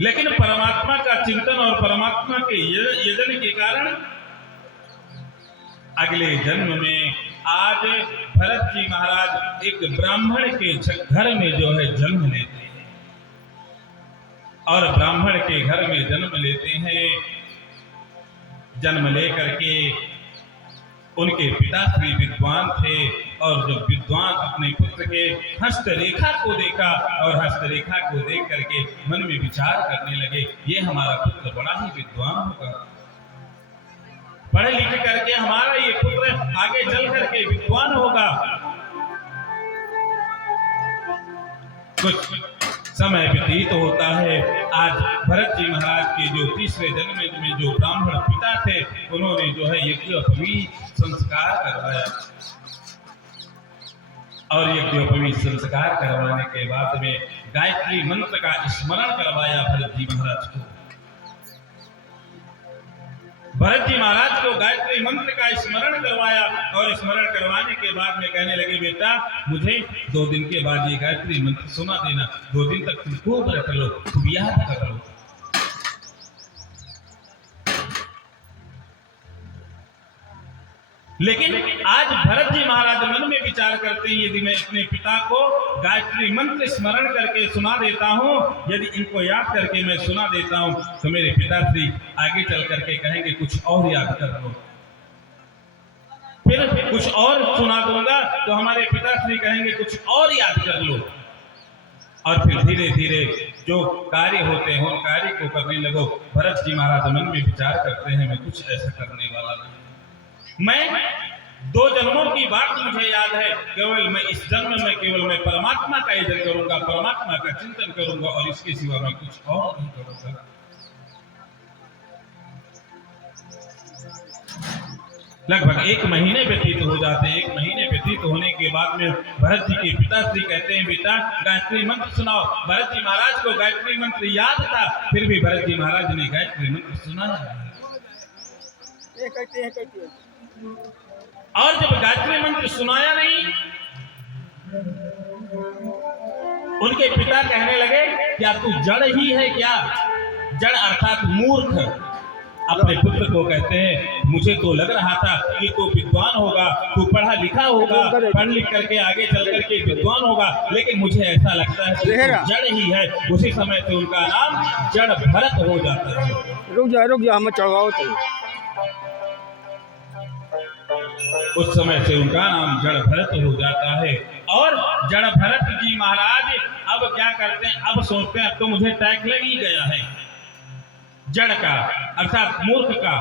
लेकिन परमात्मा का चिंतन और परमात्मा के यजन के कारण अगले जन्म में आज भरत जी महाराज एक ब्राह्मण के घर में जो है जन्म लेते हैं और ब्राह्मण के घर में जन्म लेते हैं। जन्म लेकर के उनके पिताश्री विद्वान थे और जब विद्वान अपने पुत्र के हस्तरेखा को देखा और हस्तरेखा को देख करके मन में विचार करने लगे, ये हमारा पुत्र बड़ा ही विद्वान होगा, पढ़े लिख करके हमारा ये पुत्र आगे चल करके विद्वान होगा। कुछ समय व्यतीत होता है। आज भरत जी महाराज के जो तीसरे जन्म में जो ब्राह्मण पिता थे, उन्होंने जो है यज्ञोपवीत संस्कार करवाया और यज्ञोपवीत संस्कार करवाने के बाद में गायत्री मंत्र का स्मरण करवाया भरत जी महाराज को। भरत जी महाराज को गायत्री मंत्र का स्मरण करवाया और स्मरण करवाने के बाद में कहने लगे, बेटा मुझे 2 दिन के बाद ये गायत्री मंत्र सुना देना, 2 दिन तक तुम खूब रट लो, खूब याद कर लो। लेकिन आज भरत जी महाराज मन में विचार करते हैं, यदि मैं अपने पिता को गायत्री मंत्र स्मरण करके सुना देता हूँ, यदि इनको याद करके मैं सुना देता हूँ तो मेरे पिताश्री आगे चल करके कहेंगे कुछ और याद कर लो, फिर कुछ और सुना दूंगा तो हमारे पिताश्री कहेंगे कुछ और याद कर लो, और फिर धीरे धीरे जो कार्य होते हैं उन कार्य को करने लगो। भरत जी महाराज मन में विचार करते हैं, मैं कुछ ऐसा करने वाला नहीं, मैं 2 जन्मों की बात मुझे याद है, केवल मैं इस जन्म में केवल मैं परमात्मा का यजन करूंगा, परमात्मा का चिंतन करूंगा और इसके सिवा मैं कुछ और नहीं करूंगा। लगभग 1 महीने व्यतीत हो जाते हैं। 1 महीने व्यतीत होने के बाद में भरत जी के पिताश्री कहते हैं, बेटा गायत्री मंत्र सुनाओ। भरत जी महाराज को गायत्री मंत्र याद था, फिर भी भरत जी महाराज ने गायत्री मंत्र सुनाया। और जब गायत्री मंत्र सुनाया नहीं, उनके पिता कहने लगे, क्या तू जड़ ही है क्या? जड़ अर्थात मूर्ख, अपने पुत्र को कहते हैं, मुझे तो लग रहा था कि तू विद्वान होगा, तू पढ़ा लिखा होगा, पढ़ लिख करके आगे चल करके विद्वान होगा, लेकिन मुझे ऐसा लगता है कि तू जड़ ही है। उसी समय से उनका नाम जड़ भरत हो जाता है। रुक जा हमें चढ़वाओ तो। उस समय से उनका नाम जड़ भरत हो जाता है। और जड़ भरत जी महाराज अब क्या करते हैं, अब सोचते हैं अब तो मुझे टैग लग ही गया है जड़ का, अर्थात मूर्ख का।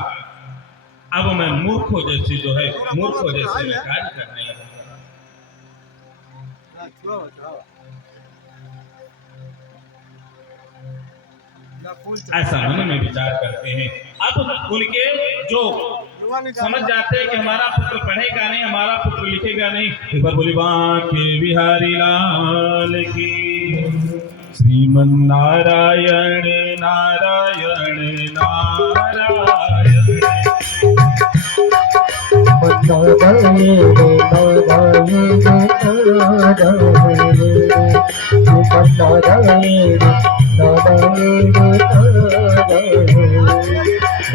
अब मैं मूर्खों जैसी जो है, मूर्खों जैसे मैं कार्य करने लगूंगा। ऐसा मन में विचार करते हैं। अब उनके जो समझ जाते हैं कि हमारा पुत्र पढ़ेगा नहीं, हमारा पुत्र लिखेगा नहीं। एक बार बोली बांके बिहारी लाल की, श्रीमन नारायण नारायण नारायण। लक्ष्मी नारायण नारायण नारायण।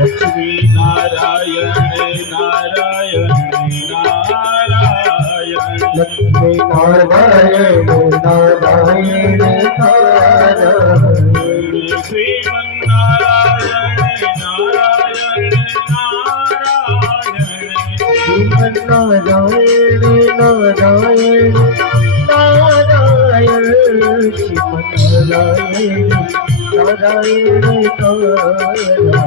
लक्ष्मी नारायण नारायण नारायण। श्रीमन नारायण नारायण नारायण। श्रीमन नारायण नारायण नारायण। श्रीमन नारायण नारायण नारायण।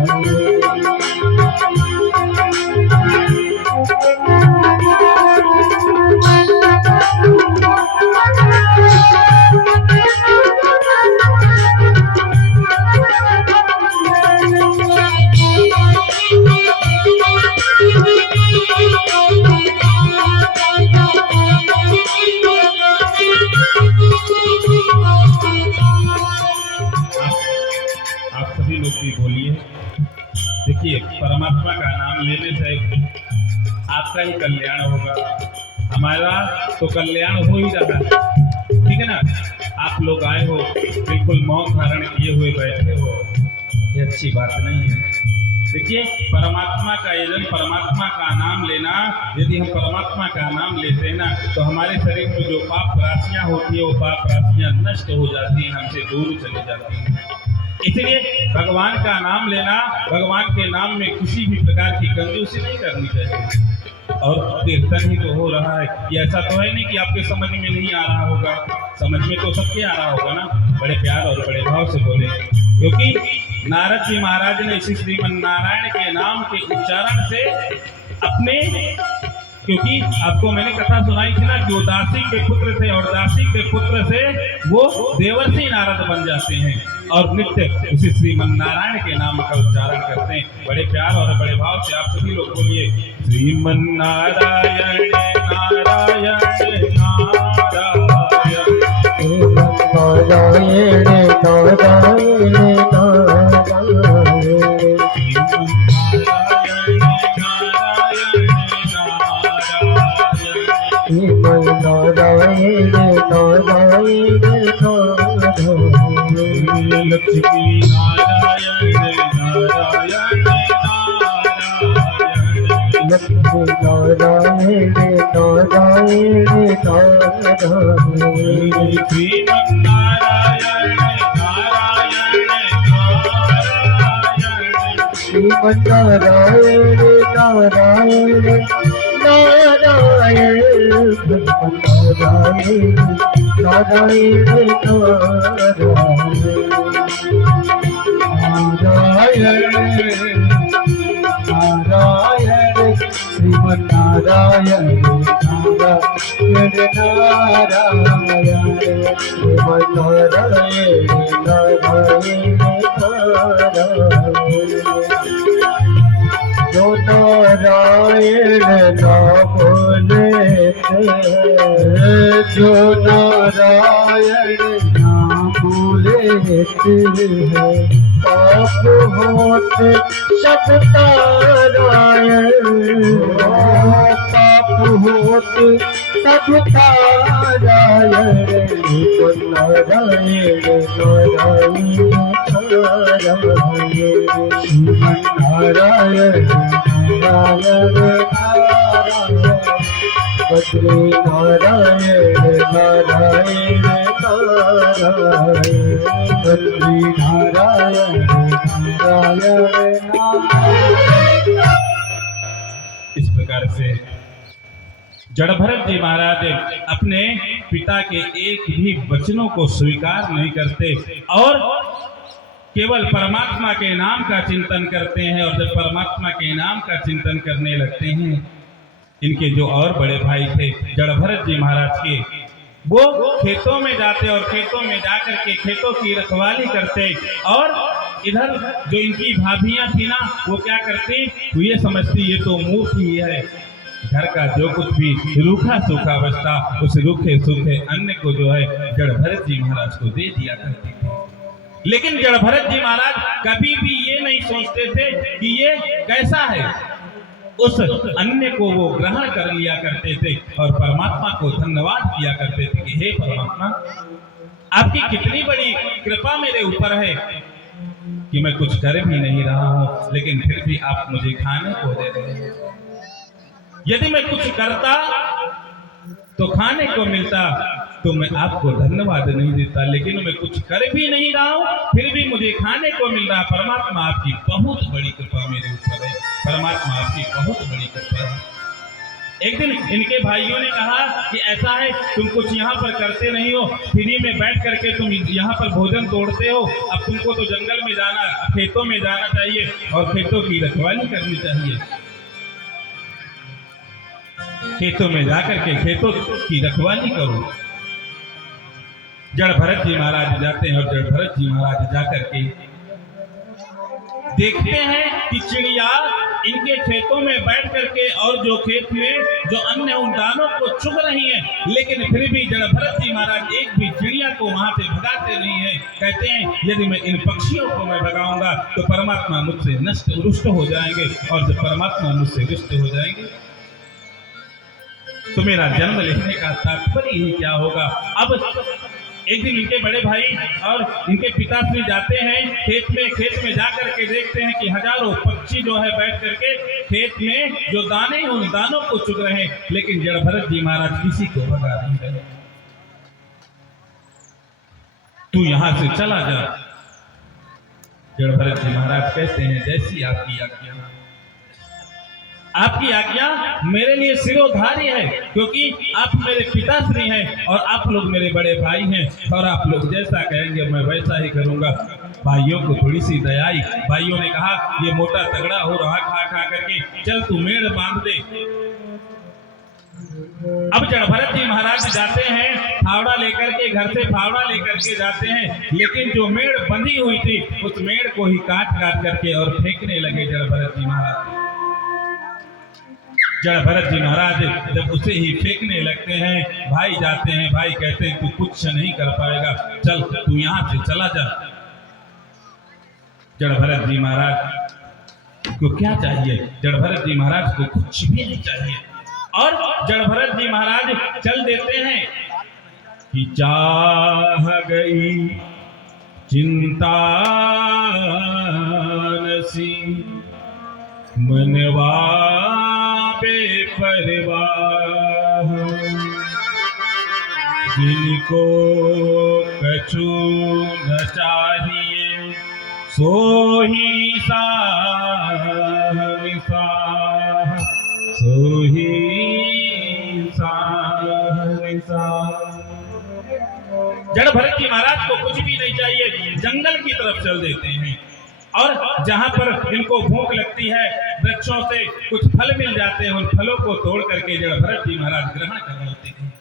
आप सभी लोग भी बोलिए। देखिए, परमात्मा का नाम लेने से आपका ही कल्याण होगा, हमारा तो कल्याण हो ही रहा है, ठीक है ना। आप लोग आए हो, बिल्कुल मौन धारण किए हुए बैठे हो, ये अच्छी बात नहीं है। देखिए, परमात्मा का यजन, परमात्मा का नाम लेना, यदि हम परमात्मा का नाम लेते हैं ना, तो हमारे शरीर में जो पाप राशियाँ होती है वो पाप राशियाँ नष्ट हो जाती हैं, हमसे दूर चली जाती हैं। इसलिए भगवान का नाम लेना, भगवान के नाम में किसी भी प्रकार की कंजूसी नहीं करनी चाहिए। और कीर्तन ही तो हो रहा है, ये ऐसा तो है नहीं कि आपके समझ में नहीं आ रहा होगा, समझ में तो सबके आ रहा होगा ना। बड़े प्यार और बड़े भाव से बोले, क्योंकि नारद जी महाराज ने इसी श्रीमन नारायण के नाम के उच्चारण से अपने, क्योंकि आपको मैंने कथा सुनाई थी ना कि वो दासी के पुत्र थे और दासी के पुत्र से वो देवर्षि नारद बन जाते हैं और नित्य उसी श्रीमन नारायण के नाम का उच्चारण करते हैं। बड़े प्यार और बड़े भाव से आप सभी लोग बोलिए, श्रीमन नारायण नारायण नारायण। नारायण नारायण नारायण। श्रीमन नारायण नारायण नारायण। लक्ष्मी नारायण नारायण नारायण। लक्ष्मी नारायण नारायण नारायण। श्रीमन नारायण नारायण नारायण। श्रीमन नारायण नारायण नारायण। नारायण नारायण नारायण। श्रीमन नारायण नारायण नारायण। श्रीमन नारायण नारायण नारायण। जो नारायण नाम लेते, जो नारायण नाम लेते हैं, पाप होते सब तारायण, पाप होते सब तारायण, नारायण नारायण नारायण, नारायण नारायण नारायण, बद्री नारायण नारायण नारायण, बद्री नारायण नारायण नारायण। इस प्रकार से जड़भरत जी महाराज अपने पिता के एक भी वचनों को स्वीकार नहीं करते और केवल परमात्मा के नाम का चिंतन करते हैं। और जब परमात्मा के नाम का चिंतन करने लगते हैं, इनके जो और बड़े भाई थे जड़भरत जी महाराज के, वो खेतों में जाते और खेतों में जाकर के खेतों की रखवाली करते। और इधर जो इनकी भाभियां थी ना, वो क्या करती, वो ये समझती ये तो मूर्ख ही है, घर का जो कुछ भी रूखा सूखा बचता उस रूखे सूखे अन्न को जो है जड़भरत जी महाराज को दे दिया करते थे। लेकिन जड़भरत जी महाराज कभी भी ये नहीं सोचते थे कि ये कैसा है, उस अन्न को वो ग्रहण कर लिया करते थे और परमात्मा को धन्यवाद किया करते थे कि हे परमात्मा, आपकी कितनी बड़ी कृपा मेरे ऊपर है कि मैं कुछ कर भी नहीं रहा हूं, लेकिन फिर भी आप मुझे खाने को दे रहे हैं। यदि मैं कुछ करता तो खाने को मिलता तो मैं आपको धन्यवाद नहीं देता, लेकिन मैं कुछ कर भी नहीं रहा हूं फिर भी मुझे खाने को मिल रहा। परमात्मा आपकी बहुत बड़ी कृपा मेरे ऊपर है, परमात्मा आपकी बहुत बड़ी कृपा है। एक दिन इनके भाइयों ने कहा कि ऐसा है, तुम कुछ यहाँ पर करते नहीं हो, फ्री में बैठ करके तुम यहाँ पर भोजन तोड़ते हो, अब तुमको तो जंगल में जाना, खेतों में जाना चाहिए और खेतों की रखवाली करनी चाहिए। खेतों में जाकर के खेतों की रखवाली करो। जड़भरत जी महाराज जाते हैं और जड़भरत जी महाराज जाकर के देखते हैं कि चिड़िया इनके खेतों में बैठ करके और जो खेत में जो अन्न उन दानों को चुग रही हैं, लेकिन फिर भी जड़भरत जी महाराज एक भी चिड़िया को वहां से भगाते नहीं है। कहते हैं यदि मैं इन पक्षियों को मैं भगाऊंगा तो परमात्मा मुझसे रुष्ट हो जाएंगे, और जब परमात्मा मुझसे रुष्ट हो जाएंगे तो मेरा जन्म लेने का तात्पर्य ही क्या होगा। अब एक दिन इनके बड़े भाई और इनके पिताश्री जाते हैं खेत में जाकर के देखते हैं कि हजारों पक्षी जो है बैठ करके खेत में जो दाने उन दानों को चुग रहे हैं, लेकिन जड़भरत जी महाराज किसी को भगा नहीं रहे। तू यहां से चला जा। जड़भरत जी महाराज कहते हैं जैसी आपकी आज्ञा, आपकी आज्ञा मेरे लिए सिरोधारी है, क्योंकि आप मेरे पिताश्री हैं और आप लोग मेरे बड़े भाई हैं, और आप लोग जैसा कहेंगे मैं वैसा ही करूंगा। भाइयों को थोड़ी सी दया आई। भाइयों ने कहा ये मोटा तगड़ा हो रहा खा खा करके, चल तू मेड़ बांध दे। अब जड़भरत जी महाराज जाते हैं फावड़ा लेकर के, घर से फावड़ा लेकर के जाते हैं, लेकिन जो मेड़ बंधी हुई थी उस मेड़ को ही काट करके और फेंकने लगे जड़भरत जी महाराज। जड़भरत जी महाराज जब उसे ही फेंकने लगते हैं, भाई जाते हैं, भाई कहते हैं तू कुछ नहीं कर पाएगा, चल तू यहां से चला जा। जड़भरत जी महाराज को क्या चाहिए? जड़भरत जी महाराज को कुछ भी नहीं चाहिए, और जड़भरत जी महाराज चल देते हैं कि चाह गई चिंता नसी मनवा बेपरवाह, जिनको कछु न चाहिए सो ही सहसा, सो ही सहसा। जड़भरत जी महाराज को कुछ भी नहीं चाहिए, जंगल की तरफ चल देते हैं, और जहां पर इनको भूख लगती है वृक्षों से कुछ फल मिल जाते हैं, उन फलों को तोड़ करके जड़भरत जी महाराज ग्रहण कर लेते हैं।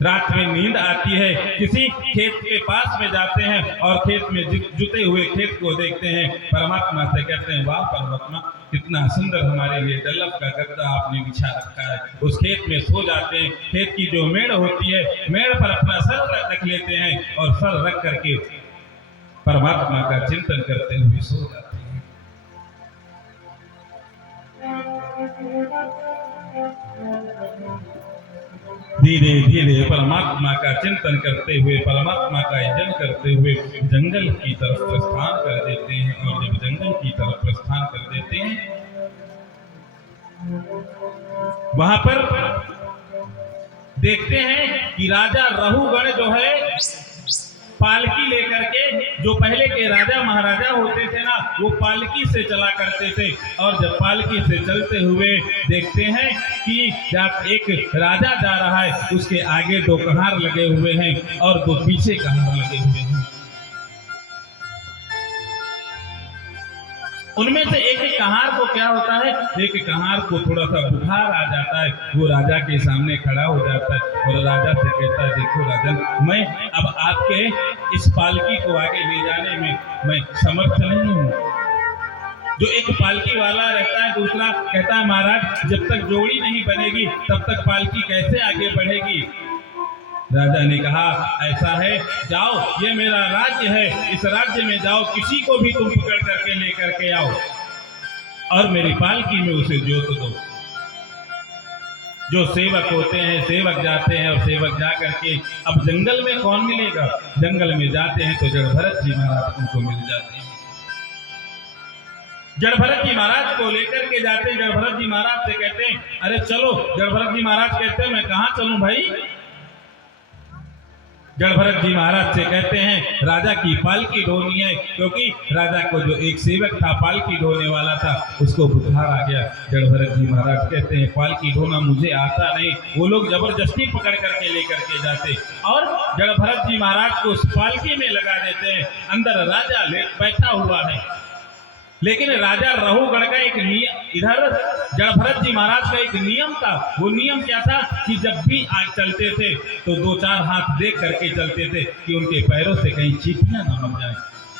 रात में नींद आती है, किसी खेत के पास में जाते हैं और खेत में जुते हुए खेत को देखते हैं। परमात्मा से कहते हैं वाह परमात्मा, कितना सुंदर हमारे लिए डल्लभ का गद्दा आपने बिछा रखा है। उस खेत में सो जाते हैं। खेत की जो मेड़ होती है, मेड़ पर अपना सर रख लेते हैं और सर रख करके परमात्मा का चिंतन करते हुए सो जाते हैं। धीरे धीरे परमात्मा का चिंतन करते हुए, परमात्मा का यजन करते हुए जंगल की तरफ प्रस्थान कर देते हैं। और जब जंगल की तरफ प्रस्थान कर देते हैं, वहां पर देखते हैं कि राजा रहुगण जो है पालकी लेकर के, जो पहले के राजा महाराजा होते थे ना, वो पालकी से चला करते थे। और जब पालकी से चलते हुए देखते हैं कि जब एक राजा जा रहा है, उसके आगे 2 कहार लगे हुए हैं और 2 पीछे कहार लगे हुए हैं। उनमें से एक कहार को क्या होता है, एक कहार को थोड़ा सा बुखार आ जाता है। वो राजा के सामने खड़ा हो जाता है और राजा से कहता है, देखो राजन, मैं अब आपके इस पालकी को आगे ले जाने में मैं समर्थ नहीं हूँ। जो एक पालकी वाला रहता है, दूसरा कहता है, महाराज जब तक जोड़ी नहीं बनेगी तब तक पालकी कैसे आगे बढ़ेगी। राजा ने कहा, ऐसा है, जाओ, ये मेरा राज्य है, इस राज्य में जाओ, किसी को भी तुम पकड़ करके लेकर के आओ और मेरी पालकी में उसे जोत दो। जो सेवक होते हैं, सेवक जाते हैं और सेवक जा करके, अब जंगल में कौन मिलेगा, जंगल में जाते हैं तो जड़ भरत जी महाराज उनको मिल जाते हैं। जड़ भरत जी महाराज को लेकर के जाते हैं। जड़ भरत जी महाराज से कहते हैं, अरे चलो। जड़ भरत जी महाराज कहते हैं, मैं कहाँ चलूं भाई। जड़ भरत जी महाराज से कहते हैं, राजा की पालकी ढोनी है, क्योंकि राजा को जो एक सेवक था पालकी ढोने वाला था, उसको बुखार आ गया। जड़ भरत जी महाराज कहते हैं, पालकी ढोना मुझे आता नहीं। वो लोग जबरदस्ती पकड़ करके लेकर के जाते और जड़ भरत जी महाराज को उस पालकी में लगा देते हैं। अंदर राजा बैठा हुआ है, लेकिन राजा रहुगण का एक नियम, इधर जड़ भरत जी महाराज का एक नियम था। वो नियम क्या था कि जब भी आज चलते थे तो 2-4 हाथ देख करके चलते थे कि उनके पैरों से कहीं चींटियां न मर जाए,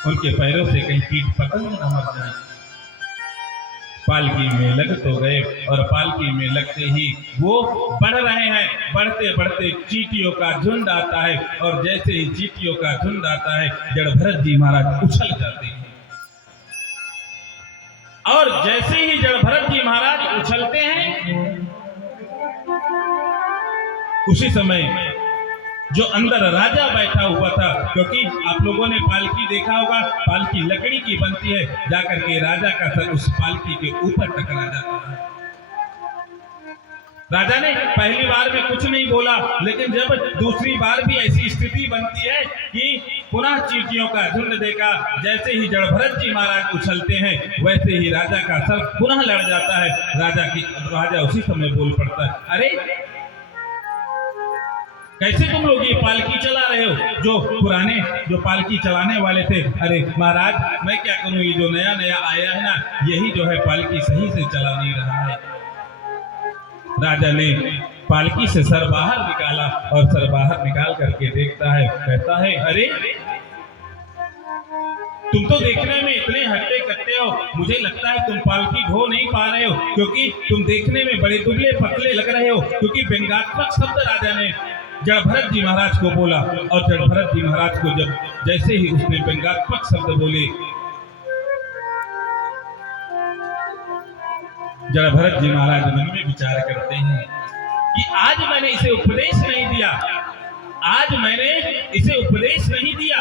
उनके पैरों से कहीं कीट पतंग न मर जाए। पालकी में लग तो गए और पालकी में लगते ही वो बढ़ रहे हैं। बढ़ते बढ़ते चींटियों का झुंड आता है और जैसे ही चींटियों का झुंड आता है, जड़ भरत जी महाराज उछल जाते हैं। और जैसे ही जड़ भरत जी महाराज उछलते हैं, उसी समय जो अंदर राजा बैठा हुआ था, क्योंकि आप लोगों ने पालकी देखा होगा, पालकी लकड़ी की बनती है, जाकर के राजा का सर उस पालकी के ऊपर टकरा जाता है। राजा ने पहली बार में कुछ नहीं बोला, लेकिन जब दूसरी बार भी ऐसी स्थिति बनती है कि पुनः चींटियों का झुंड देखा, जैसे ही जड़ भरत जी महाराज उछलते हैं, वैसे ही राजा का सर पुनः लड़ जाता है। राजा उसी समय बोल पड़ता है, अरे कैसे तुम लोग ये पालकी चला रहे हो। जो पुराने जो पालकी चलाने वाले थे, अरे महाराज मैं क्या करूं, ये जो नया नया आया है ना, यही जो है पालकी सही से चला नहीं रहा है। राजा ने पालकी से सर बाहर निकाला और सर बाहर निकाल करके देखता है, कहता है, अरे तुम तो देखने में इतने हट्टे कट्टे हो, मुझे लगता है तुम पालकी ढो नहीं पा रहे हो, क्योंकि तुम देखने में बड़े दुबले पतले लग रहे हो। क्योंकि व्यंग्यात्मक शब्द राजा ने जड़ भरत जी महाराज को बोला और जड़ भरत जी महाराज को जब जैसे ही उसने व्यंग्यात्मक शब्द बोले, जड़ भरत जी महाराज मन में विचार करते हैं कि आज मैंने इसे उपदेश नहीं दिया, आज मैंने इसे उपदेश नहीं दिया,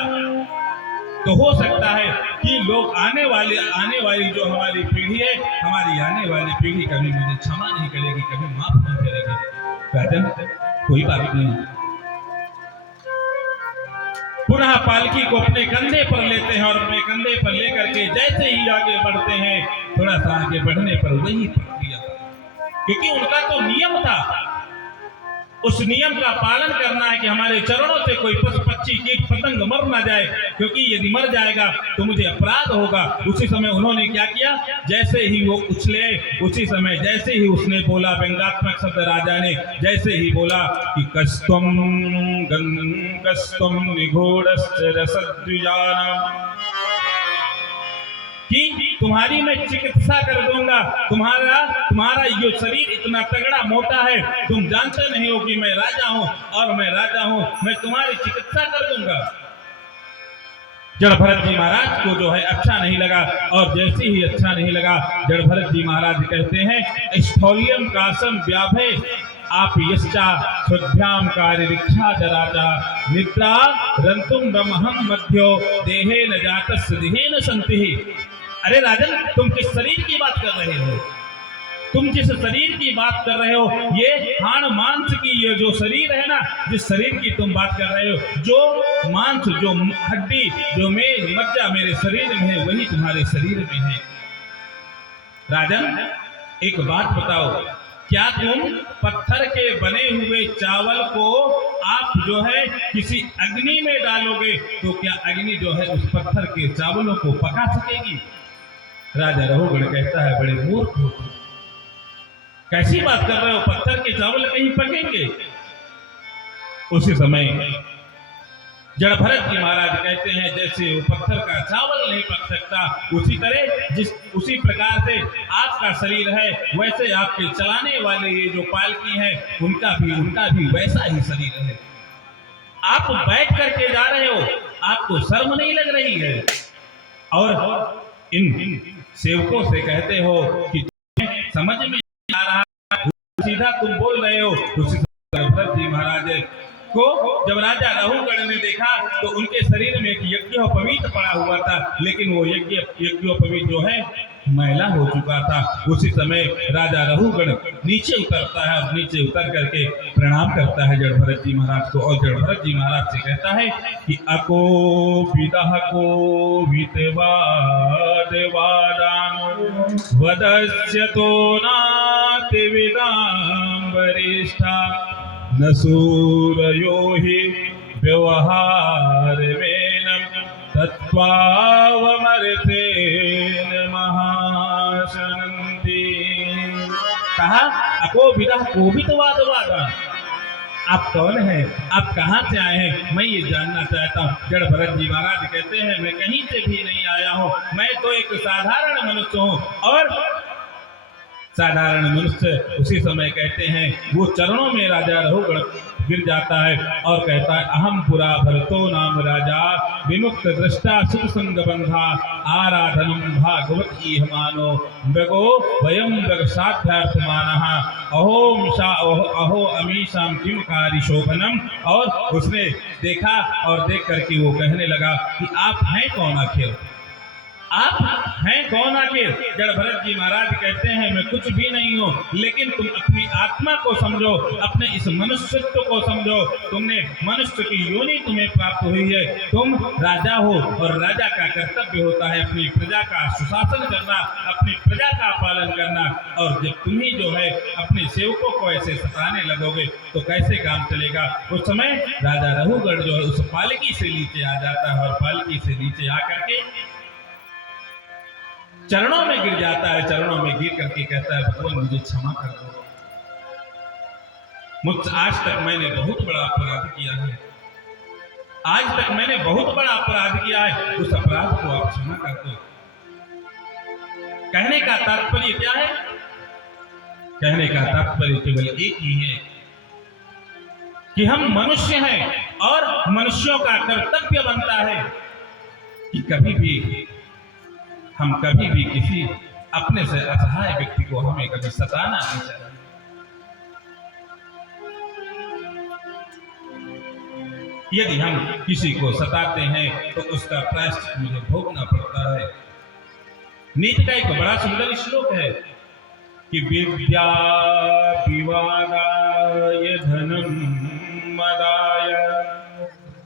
तो हो सकता है कि लोग आने वाली जो हमारी पीढ़ी है, हमारी आने वाली पीढ़ी कभी मुझे क्षमा नहीं करेगी, कभी माफ नहीं करेगी। राजन कोई बात नहीं। पुनः पालकी को अपने कंधे पर लेते हैं और अपने कंधे पर लेकर के जैसे ही आगे बढ़ते हैं, थोड़ा सा आगे बढ़ने पर वही प्रक्रिया, क्योंकि उनका तो नियम था, उस नियम का पालन करना है कि हमारे चरणों से कोई पशु पक्षी कीट पतंग मर ना जाए, क्योंकि यदि मर जाएगा तो मुझे अपराध होगा। उसी समय उन्होंने क्या किया, जैसे ही वो उछले, उसी समय जैसे ही उसने बोला व्यंग्यात्मक शब्द, राजा ने जैसे ही बोला कि कस्तम कस्तम निघोड़स्य रसद्विजानम, कि तुम्हारी मैं चिकित्सा कर दूंगा, तुम्हारा ये शरीर इतना तगड़ा मोटा है, तुम जानते नहीं हो कि मैं राजा हूं, और मैं राजा हूं, मैं तुम्हारी चिकित्सा कर दूंगा। जड़ भरत जी महाराज को जो है अच्छा नहीं लगा, और जैसे ही अच्छा नहीं लगा, जड़ भरत जी महाराज कहते हैं स्थौल्यम कासम व्याभे आप यश्चा शुद्ध्याम कार्य दीक्षा जराचा निद्रा रंतुम ब्रह्महम मध्यो देहे न जातस देहे न संति। अरे राजन, तुम किस शरीर की बात कर रहे हो? तुम जिस शरीर की बात कर रहे हो, ये हाड़ मांस की ये जो शरीर है ना, जिस शरीर की तुम बात कर रहे हो, जो मांस, जो हड्डी, जो मेद मज्जा मेरे शरीर में है, वही तुम्हारे शरीर में है। राजन, एक बात बताओ, क्या तुम पत्थर के बने हुए चावल को आप जो है किसी अग्नि में डालोगे तो क्या अग्नि जो है उस पत्थर के चावलों को पका सकेगी? राजा रहुगण कहता है, बड़े मूर्ख हो तुम, कैसी बात कर रहे हो? पत्थर के चावल नहीं पकेंगे। उसी समय जड़ भरत जी महाराज कहते हैं, जैसे वो पत्थर का चावल नहीं पक सकता, उसी प्रकार से आपका शरीर है, वैसे आपके चलाने वाले ये जो पालकी है उनका भी वैसा ही शरीर है। आप बैठ करके जा रहे हो, आपको शर्म नहीं लग रही है? और इन सेवकों से कहते हो कि समझ में आ रहा, सीधा तुम बोल रहे हो। उसी भरत जी महाराज को जब राजा रहुगण ने देखा तो उनके शरीर में एक यज्ञोपवीत पड़ा हुआ था, लेकिन वो यज्ञोपवीत जो है मैला हो चुका था। उसी समय राजा रहुगण नीचे उतरता है और नीचे उतर करके प्रणाम करता है जड़ भरत जी महाराज को, और जड़ भरत जी महाराज से कहता है कि अको विदह को वितवा देवादान वदस्य तो नाति विदाम वरिष्ठा न सूरयो हि व्यवहार वेनम तत्वावमर्तेन महाशनन्ति। कहा अको विदः कोवितवादवादा, आप कौन हैं? आप कहाँ से आए हैं? मैं ये जानना चाहता हूँ। जड़ भरत जी महाराज कहते हैं, मैं कहीं से भी नहीं आया हूँ, मैं तो एक साधारण मनुष्य हूँ। और साधारण मनुष्य उसी समय कहते हैं, वो चरणों में राजा रहुगण गिर जाता है और कहता है, अहम पुरा भरतो नाम राजा विमुक्त दृष्टा सुख संग बंधा आराधनम भागवत इह मानो बगो वयम बग साध्यार्थ मानः अहो अमीशाम किम कारी शोभनम। और उसने देखा और देख करके वो कहने लगा कि आप हैं कौन आखिर? आप हैं कौन आखिर? जड़ भरत जी महाराज कहते हैं, मैं कुछ भी नहीं हूँ, लेकिन तुम अपनी आत्मा को समझो, अपने इस मनुष्यत्व को समझो। तुमने मनुष्य की योनि तुम्हें प्राप्त हुई है, तुम राजा हो और राजा का कर्तव्य होता है अपनी प्रजा का सुशासन करना, अपनी प्रजा का पालन करना। और जब तुम ही जो है अपने सेवकों को ऐसे सताने लगोगे तो कैसे काम चलेगा? उस समय राजा रहुगण जो है उस पालकी से नीचे आ जाता है और पालकी से नीचे आकर के चरणों में गिर जाता है। चरणों में गिर करके कहता है, भगवान मुझे क्षमा कर दो, मुझसे आज तक मैंने बहुत बड़ा अपराध किया है, आज तक मैंने बहुत बड़ा अपराध किया है, उस अपराध को आप क्षमा कर दो। कहने का तात्पर्य क्या है? कहने का तात्पर्य केवल एक ही है कि हम मनुष्य हैं और मनुष्यों का कर्तव्य बनता है कि हम कभी भी किसी अपने से असहाय व्यक्ति को हमें कभी सताना नहीं चाहिए। यदि हम किसी को सताते हैं तो उसका प्रायश्चित मुझे भोगना पड़ता है। नीति का एक बड़ा सुंदर श्लोक है कि विद्या विवादाय धनम मदाय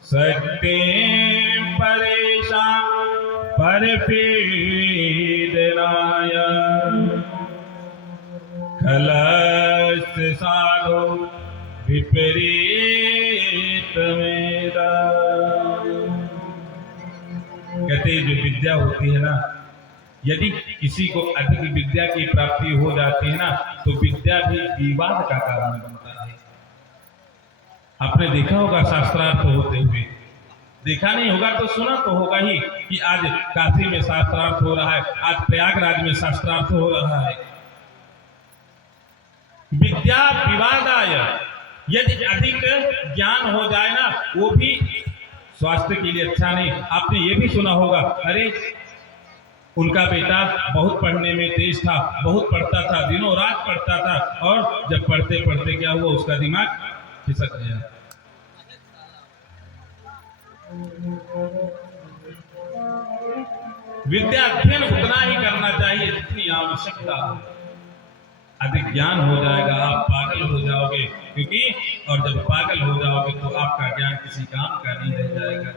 सत्येन परेशान परपीडनाय खलस्य साधो विपरीतमेदा। कहते जो विद्या होती है ना, यदि किसी को अधिक विद्या की प्राप्ति हो जाती है ना तो विद्या भी विवाद का कारण बनता है। आपने देखा होगा शास्त्रार्थ होते हुए, देखा नहीं होगा तो सुना तो होगा ही कि आज काशी में शास्त्रार्थ हो रहा है, आज प्रयागराज में शास्त्रार्थ हो रहा है। विद्या विवादाय, यदि अधिक ज्ञान हो जाए ना वो भी स्वास्थ्य के लिए अच्छा नहीं। आपने ये भी सुना होगा, अरे उनका बेटा बहुत पढ़ने में तेज था, बहुत पढ़ता था, दिनों रात पढ़ता था, और जब पढ़ते पढ़ते क्या हुआ, उसका दिमाग खिसक गया। विद्या अध्ययन उतना ही करना चाहिए जितनी आवश्यकता हो। अधिक ज्ञान हो जाएगा आप पागल हो जाओगे, क्योंकि और जब पागल हो जाओगे तो आपका ज्ञान किसी काम का नहीं रह जाएगा।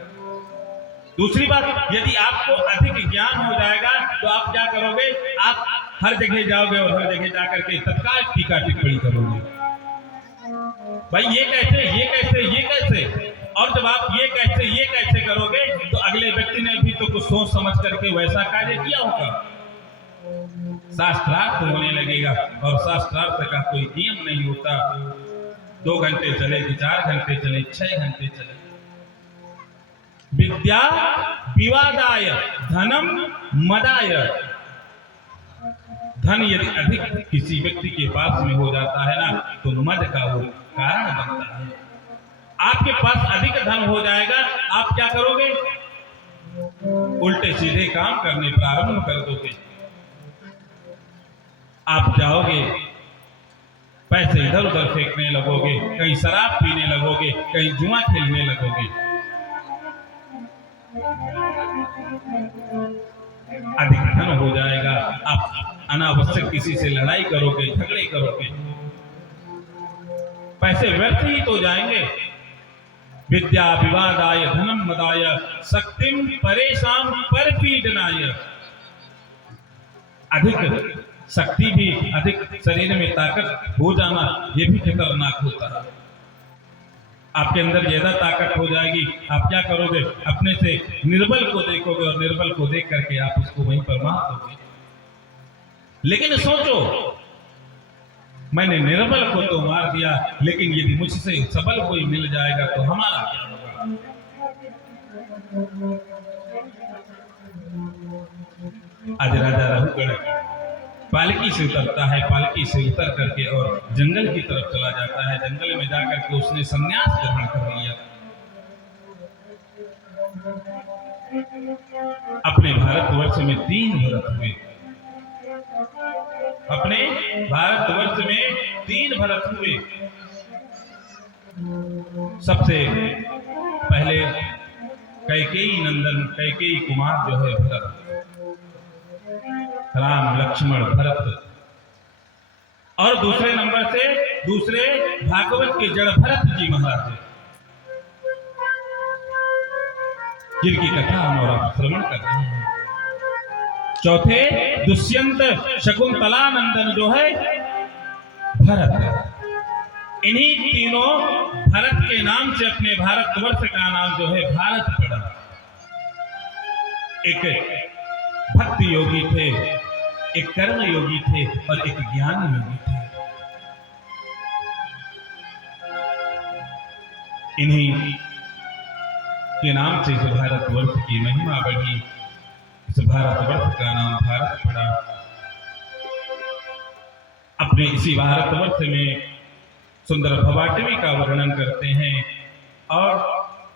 दूसरी बात, यदि आपको अधिक ज्ञान हो जाएगा तो आप क्या करोगे, आप हर जगह जाओगे और हर जगह जाकर के तत्काल टीका टिप्पणी करोगे, भाई ये कैसे, ये कैसे, ये कैसे। और जब आप ये कैसे करोगे तो अगले व्यक्ति ने भी तो कुछ सोच समझ करके वैसा कार्य किया होगा, शास्त्रार्थ होने लगेगा। और शास्त्रार्थ का कोई नियम नहीं होता, 2 घंटे चले कि 4 घंटे चले, 6 घंटे चले। विद्या विवादाय धनम मदाय। धन यदि अधिक किसी व्यक्ति के पास में हो जाता है ना, तो मद का वो कारण बनता है। आपके पास अधिक धन हो जाएगा, आप क्या करोगे, उल्टे सीधे काम करने प्रारंभ कर दोगे। आप जाओगे, पैसे इधर उधर फेंकने लगोगे, कहीं शराब पीने लगोगे, कहीं जुआ खेलने लगोगे। अधिक धन हो जाएगा, आप अनावश्यक किसी से लड़ाई करोगे, झगड़े करोगे, पैसे व्यर्थ ही तो जाएंगे। विद्या विवादाय धनम मदाय शक्तिम परेशान परपीडनाय। अधिक शक्ति भी, अधिक शरीर में ताकत हो जाना, ये भी खतरनाक होता है। आपके अंदर ज्यादा ताकत हो जाएगी, आप क्या करोगे, अपने से निर्बल को देखोगे और निर्बल को देख करके आप उसको वहीं पर मार दोगे। लेकिन सोचो, मैंने निर्बल को तो मार दिया, लेकिन यदि मुझसे सबल कोई मिल जाएगा तो हमारा क्या होगा। आज राजा रघुगण पालकी से उतरता है, पालकी से उतर करके और जंगल की तरफ चला जाता है। जंगल में जाकर के उसने संन्यास ग्रहण कर लिया। अपने भारतवर्ष में 3 भरत हुए, अपने भारतवर्ष में 3 भरत हुए। सबसे पहले कैकेयी नंदन, कैकेयी कुमार जो है भरत, राम लक्ष्मण भरत। और दूसरे नंबर से दूसरे भागवत के जड़ भरत जी महाराज, जिनकी कथा हम और आप श्रवण कर रहे हैं। चौथे दुष्यंत शकुंतला नंदन जो है भरत। इन्हीं तीनों भरत के नाम से अपने भारतवर्ष का नाम जो है भारत पड़ा। एक भक्ति योगी थे, एक कर्म योगी थे और एक ज्ञान योगी थे। इन्हीं के नाम से इस भारतवर्ष की महिमा बढ़ी, इस भारतवर्ष का नाम भारत पड़ा। अपने इसी भारतवर्ष में सुंदर भवाटवी का वर्णन करते हैं, और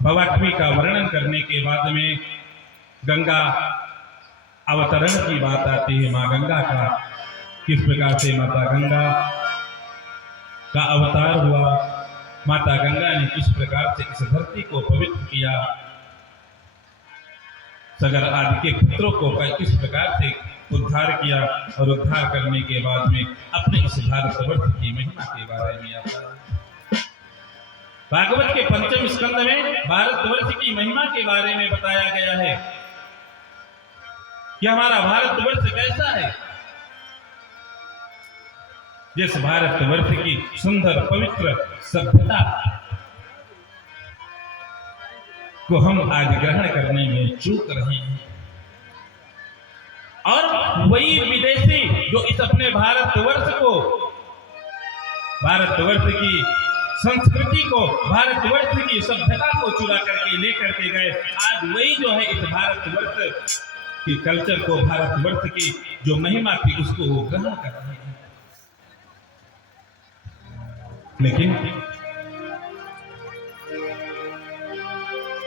भवाटवी का वर्णन करने के बाद में गंगा अवतरण की बात आती है। माँ गंगा का किस प्रकार से माता गंगा का अवतार हुआ, माता गंगा ने किस प्रकार से इस धरती को पवित्र किया, सगर आदि के पुत्रों को किस प्रकार से उद्धार किया, और उद्धार करने के बाद में अपने इस भारतवर्ष की महिमा के बारे में आता है। भागवत के 5वें स्कंद में भारतवर्ष की महिमा के बारे में बताया गया है कि हमारा भारतवर्ष कैसा है। जिस भारतवर्ष की सुंदर पवित्र सभ्यता को हम आज ग्रहण करने में चूक रहे हैं, और वही विदेशी जो इस अपने भारतवर्ष को, भारतवर्ष की संस्कृति को, भारतवर्ष की सभ्यता को चुरा करके लेकर के गए, आज वही जो है इस भारतवर्ष की कल्चर को, भारतवर्ष की जो महिमा थी उसको वो ग्रहण कर रहे हैं। लेकिन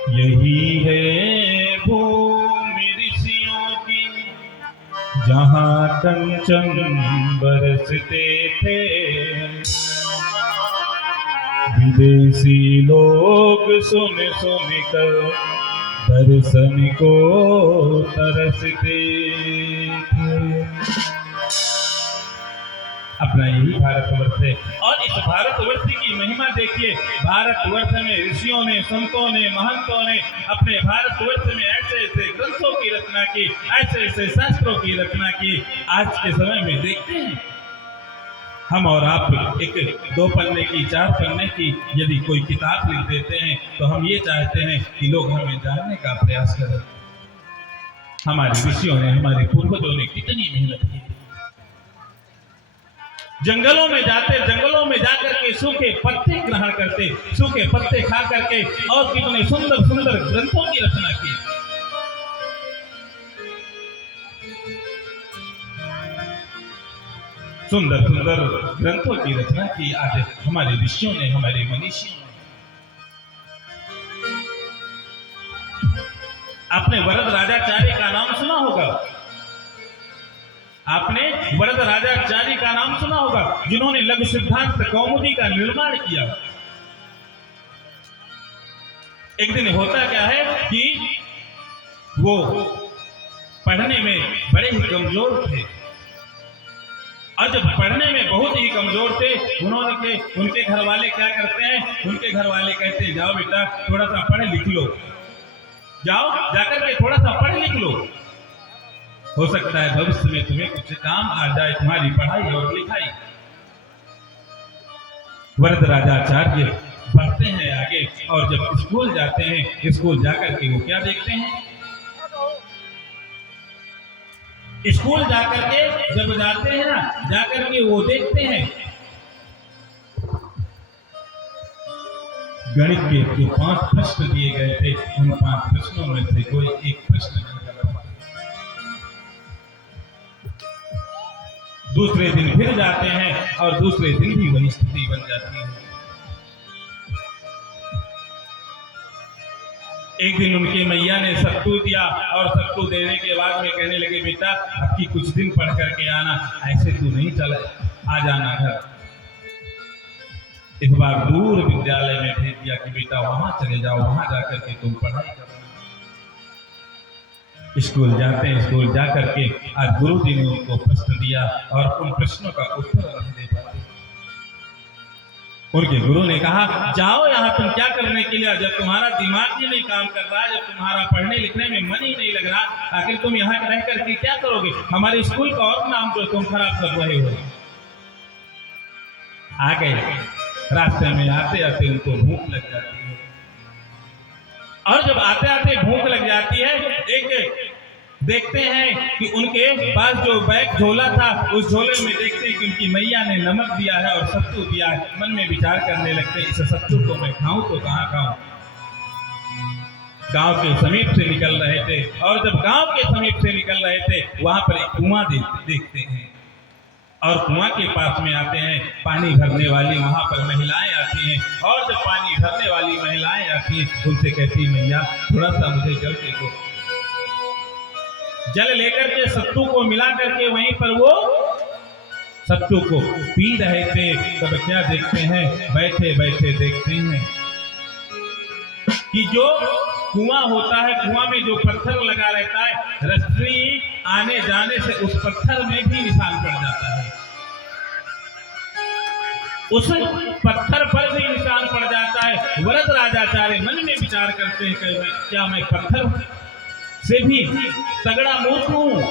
यही है भूमि ऋषियों की, जहाँ कंचन बरसते थे, विदेशी लोग सुन सुन कर दर्शन को तरसते थे। अपना यही भारतवर्ष है और इस भारतवर्ष की महिमा देखिए। भारतवर्ष में ऋषियों ने, संतों ने, महंतों ने अपने भारतवर्ष में ऐसे ऐसे ग्रंथों की रचना की, ऐसे ऐसे शास्त्रों की रचना की। आज के समय में देखते हैं हम और आप एक 2 पन्ने की, 4 पन्ने की यदि कोई किताब लिख देते हैं तो हम ये चाहते हैं कि लोग हमें जानने का प्रयास करें। हमारे ऋषियों ने, हमारे पूर्वजों ने कितनी मेहनत की। जंगलों में जाते, जंगलों में जाकर के सूखे पत्ते ग्रहण करते, सूखे पत्ते खा करके और कितने सुंदर सुंदर ग्रंथों की रचना की। सुंदर सुंदर ग्रंथों की रचना की आज हमारे ऋषियों ने, हमारे मनीषियों ने। आपने वरद राजाचार्य का नाम सुना होगा। आपने वरद राजाचार्य का नाम सुना होगा, जिन्होंने लघु सिद्धांत कौमुदी का निर्माण किया। एक दिन होता क्या है कि वो पढ़ने में बड़े ही कमजोर थे और जब पढ़ने में बहुत ही कमजोर थे, उनके घर वाले क्या करते हैं, उनके घर वाले कहते हैं जाओ बेटा थोड़ा सा पढ़ लिख लो, जाओ जाकर के थोड़ा सा पढ़ लिख लो, हो सकता है भविष्य में तुम्हें कुछ काम आ जाए, तुम्हारी पढ़ाई और लिखाई। वरद राजाचार्य बढ़ते हैं आगे और जब स्कूल जाते हैं, स्कूल जाकर के वो क्या देखते हैं, स्कूल जाकर के जब जाते हैं ना, जाकर के वो देखते हैं गणित के जो 5 प्रश्न दिए गए थे, उन 5 प्रश्नों में से कोई एक प्रश्न नहीं कर पाते। दूसरे दिन फिर जाते हैं और दूसरे दिन भी वही स्थिति बन जाती है। एक दिन उनके मैया ने सत्तू दिया और सत्तू देने के बाद में कहने लगे बेटा अब की कुछ दिन पढ़ करके आना, ऐसे तू नहीं चला, आ जाना घर। इस बार दूर विद्यालय में भेज दिया कि बेटा वहां चले जाओ, वहां जाकर के तुम पढ़ाई करो। स्कूल जाते हैं, स्कूल जाकर के आज गुरु जी ने उनको प्रश्न दिया और उन प्रश्नों का उत्तर नहीं दे पाते। उनके गुरु ने कहा जाओ यहाँ तुम क्या करने के लिए, जब तुम्हारा दिमाग ही नहीं काम कर रहा, जब तुम्हारा पढ़ने लिखने में मन ही नहीं लग रहा, आखिर तुम यहाँ रह करके क्या करोगे, हमारे स्कूल का और नाम तो तुम खराब कर रहे हो। आ गए, रास्ते में आते आते उनको भूख लग जाती है और जब आते आते भूख लग जाती है, एक देखते हैं कि उनके पास जो बैग झोला था, उस झोले में देखते हैं कि उनकी मैया ने नमक दिया है और सत्तू दिया है। मन में विचार करने लगते हैं इस सत्तू को मैं खाऊं तो कहाँ खाऊं। गांव के समीप से निकल रहे थे और जब गांव के समीप से निकल रहे थे, वहां पर एक कुआं देखते हैं और कुआं के पास में आते हैं। पानी भरने वाली वहां पर महिलाएं आती हैं और जब पानी भरने वाली महिलाएं आती हैं, उनसे कहती मैया थोड़ा सा मुझे जल दे दो। जल लेकर के सत्तू को मिला करके वहीं पर वो सत्तू को पी रहे थे। तब क्या देखते हैं, बैठे बैठे देखते हैं कि जो कुआं होता है, कुआं में जो पत्थर लगा रहता है, रस्सी आने जाने से उस पत्थर में भी निशान पड़ जाता है, उस पत्थर पर भी निशान पड़ जाता है। वरद राजाचार्य मन में विचार करते हैं कि क्या मैं पत्थर से भी तगड़ा मूर्ख हूं,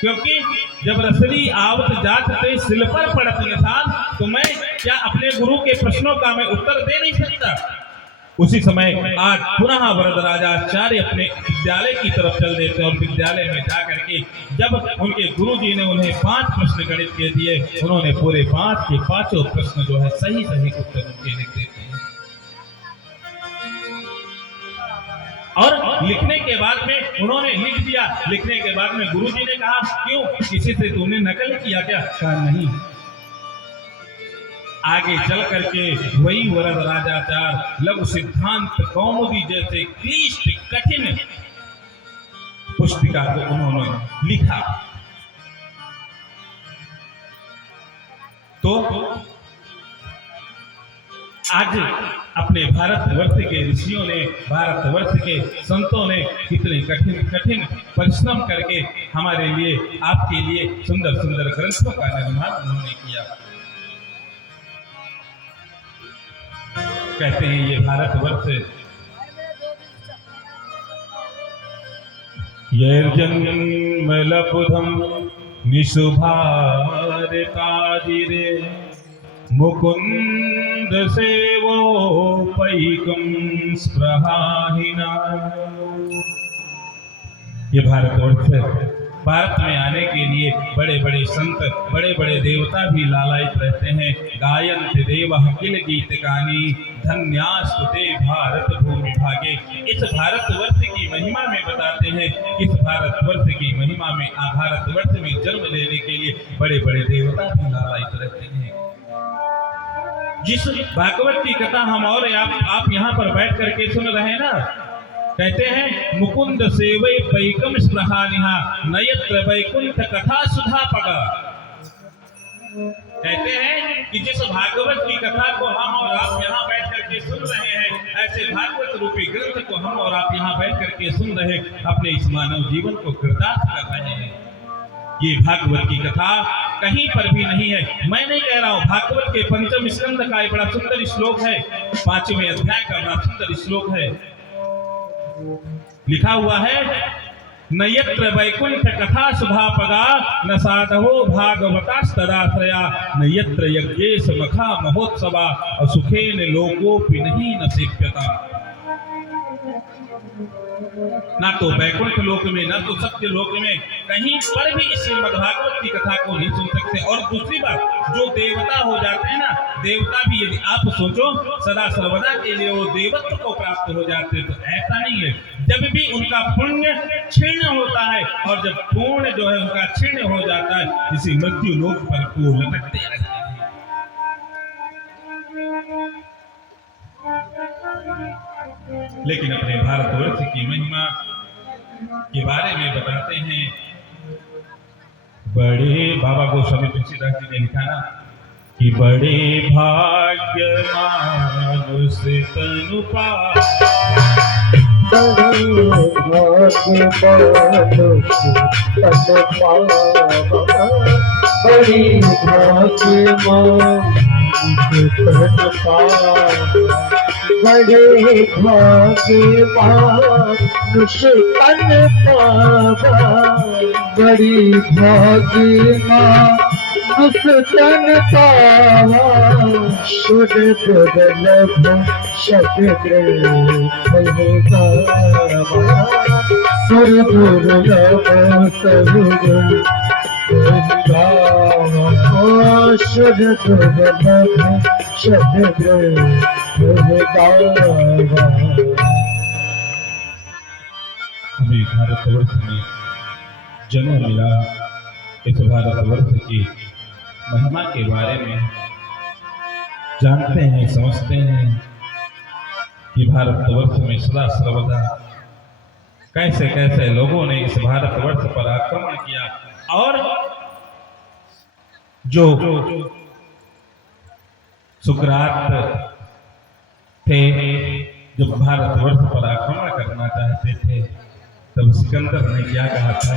क्योंकि जब रसरी आवत जात ते सिल पर पड़त निशान, तो मैं क्या अपने गुरु के प्रश्नों का मैं उत्तर दे नहीं सकता। उसी समय आज पुनः वरद राजाचार्य अपने विद्यालय की तरफ चल देते और विद्यालय में जाकर के जब उनके गुरु जी ने उन्हें 5 प्रश्न गणित के दिए, उन्होंने पूरे 5 के 5 प्रश्न जो है सही सही उत्तर उनके लिख देते हैं। और लिखने के बाद में उन्होंने लिख दिया। लिखने के बाद में गुरुजी ने कहा क्यों, किसी से तुमने नकल किया क्या? कहा नहीं। आगे चल करके वही वरद राजाचार लघु सिद्धांत कौमुदी जैसे क्लिष्ट कठिन पुस्तिका को उन्होंने लिखा। तो आज अपने भारतवर्ष के ऋषियों ने, भारतवर्ष के संतों ने कितने कठिन कठिन परिश्रम करके हमारे लिए, आपके लिए सुंदर सुंदर ग्रंथों का निर्माण उन्होंने किया। कहते हैं ये भारतवर्ष यर्जन्मलब्धं निशुभारताजिरे मुकुंद सेवोपैकं स्पृहाहिना। ये भारतवर्ष, भारत में आने के लिए बड़े बड़े संत, बड़े बड़े देवता भी लालायित रहते हैं। गायन्ति देवः किल गीतकानि धन्यास्तुते भारत भूमि भागे। इस भारतवर्ष की महिमा में बताते हैं, इस भारतवर्ष की महिमा में, भारतवर्ष में जन्म लेने के लिए बड़े बड़े देवता भी लालायित रहते हैं। जिस भागवत की कथा हम और आप यहाँ पर बैठ करके सुन रहे हैं ना, कहते हैं मुकुंद सेवै पैकम स्पृहानिहा नयत्र वैकुंठ कथा सुधा पगा। कहते हैं कि जिस भागवत की कथा को हम और आप यहाँ बैठ करके सुन रहे हैं, ऐसे भागवत रूपी ग्रंथ को हम और आप यहाँ बैठ करके सुन रहे, अपने इस मानव जीवन को कृतार्थ कर रहे हैं। ये भागवत की कथा कहीं पर भी नहीं है। मैं नहीं कह रहा हूँ, भागवत के पंचम स्कंद का एक बड़ा सुंदर श्लोक है, 5वें अध्याय का बड़ा सुंदर श्लोक है। लिखा हुआ है न यत्र वैकुंठ कथा सुधापगा न साधवो भागवतास्तदाश्रया न यत्र यज्ञेश मखा महोत्सवा असुखेन लोकोपि नहीं न सेव्यता। ना तो वैकुंठ लोक में, ना तो सत्य लोक में, कहीं पर भी इस श्रीमद्भागवत की कथा को नहीं सुन सकते। और दूसरी बात, जो देवता हो जाते हैं ना, देवता भी यदि आप सोचो सदा सर्वदा के लिए वो देवत्व को प्राप्त हो जाते हैं, तो ऐसा नहीं है। जब भी उनका पुण्य क्षीण होता है और जब पुण्य जो है उनका क्षीण हो जाता है, इसी मृत्यु लोक पर वो लटकते रहते हैं। लेकिन अपने भारतवर्ष की महिमा के बारे में बताते हैं, बड़े बाबा गोस्वामी तुलसीदास जी ने लिखा ना कि बड़े भाग्य मानुष तनु पाए, बड़े भाग्य मानुष तनु पाए, बड़े भाग्य मानुष तनु पाए, बड़े भाग्यवान मानुष तन पावा, बड़ी भाग्यवान मानुष तन पावा, सुर दुर्लभ शब्द गावा, सुर दुर्लभ शब्द गावा, सुर दुर्लभ शब्द हमें भारतवर्ष में जन्म मिला। इस भारतवर्ष की महिमा के बारे में जानते हैं, समझते हैं कि भारतवर्ष में सदा सर्वदा कैसे कैसे लोगों ने इस भारतवर्ष पर आक्रमण किया, और जो सुकरात थे, जब भारतवर्ष पर आक्रमण करना चाहते थे, तब सिकंदर ने क्या कहा था,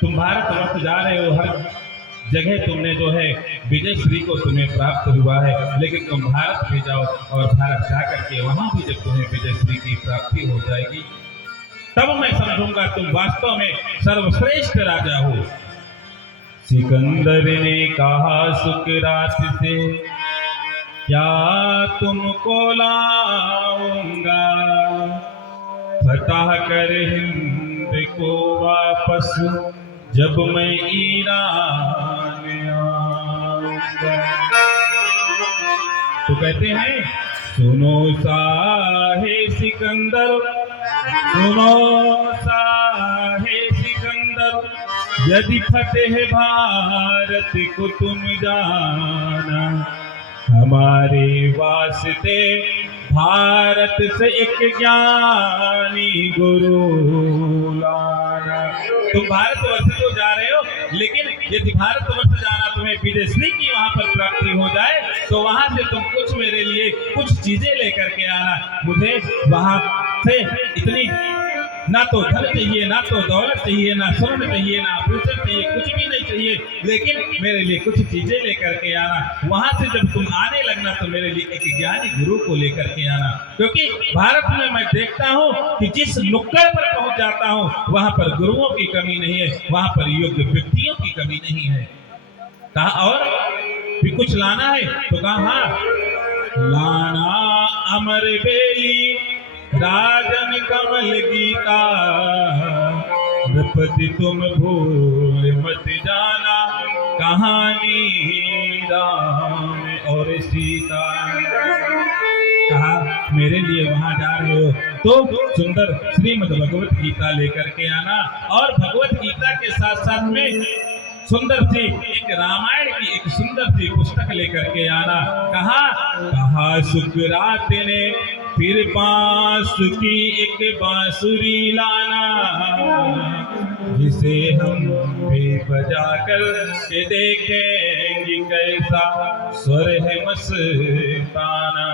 तुम भारतवर्ष जा रहे हो, हर जगह तुमने जो है विजय श्री को तुम्हें प्राप्त हुआ है, लेकिन तुम भारत भी जाओ और भारत जाकर के वहां भी जब तुम्हें विजय श्री की प्राप्ति हो जाएगी, तब मैं समझूंगा तुम वास्तव में सर्वश्रेष्ठ राजा हो। सिकंदर ने कहा सुकरात से, क्या तुमको लाऊंगा फतह कर हिंद को वापस, जब मैं ईरान आऊंगा। तो कहते हैं सुनो साहे सिकंदर, सुनो साहे सिकंदर, यदि फतेह भारत को तुम जाना, हमारे वास्ते भारत से एक ज्ञानी गुरु लाना। तुम भारतवर्ष तो जा रहे हो, लेकिन यदि भारतवर्ष जाना तुम्हें विदेशी की वहां पर प्राप्ति हो जाए तो वहां से तुम कुछ मेरे लिए कुछ चीजें लेकर के आना। मुझे वहां से इतनी ना तो धन चाहिए, ना तो दौलत चाहिए, ना स्वर्ण चाहिए, ना आभूषण चाहिए, कुछ भी नहीं चाहिए, लेकिन मेरे लिए कुछ चीजें लेकर के आना। वहां से जब तुम आने लगना तो मेरे लिए एक ज्ञानी गुरु को लेकर के आना, क्योंकि भारत में मैं देखता हूँ कि जिस नुक्कड़ पर पहुंच जाता हूँ वहां पर गुरुओं की कमी नहीं है, वहां पर योग्य व्यक्तियों की कमी नहीं है। कहा और भी कुछ लाना है तो कहा हाँ, लाना अमर बेली राजन कमल गीता, नृपति तुम भूल मत जाना, कहानी राम और सीता। कहा मेरे लिए वहां जा रहे हो तो सुंदर श्रीमद् भगवत गीता लेकर के आना, और भगवत गीता के साथ साथ में सुंदर सी एक रामायण की एक सुंदर सी पुस्तक लेकर के आना। कहा सुकरात ने फिर बांस की एक बांसुरी लाना, जिसे हम भी बजा कर के देखेंगे कैसा स्वर है मस्ताना।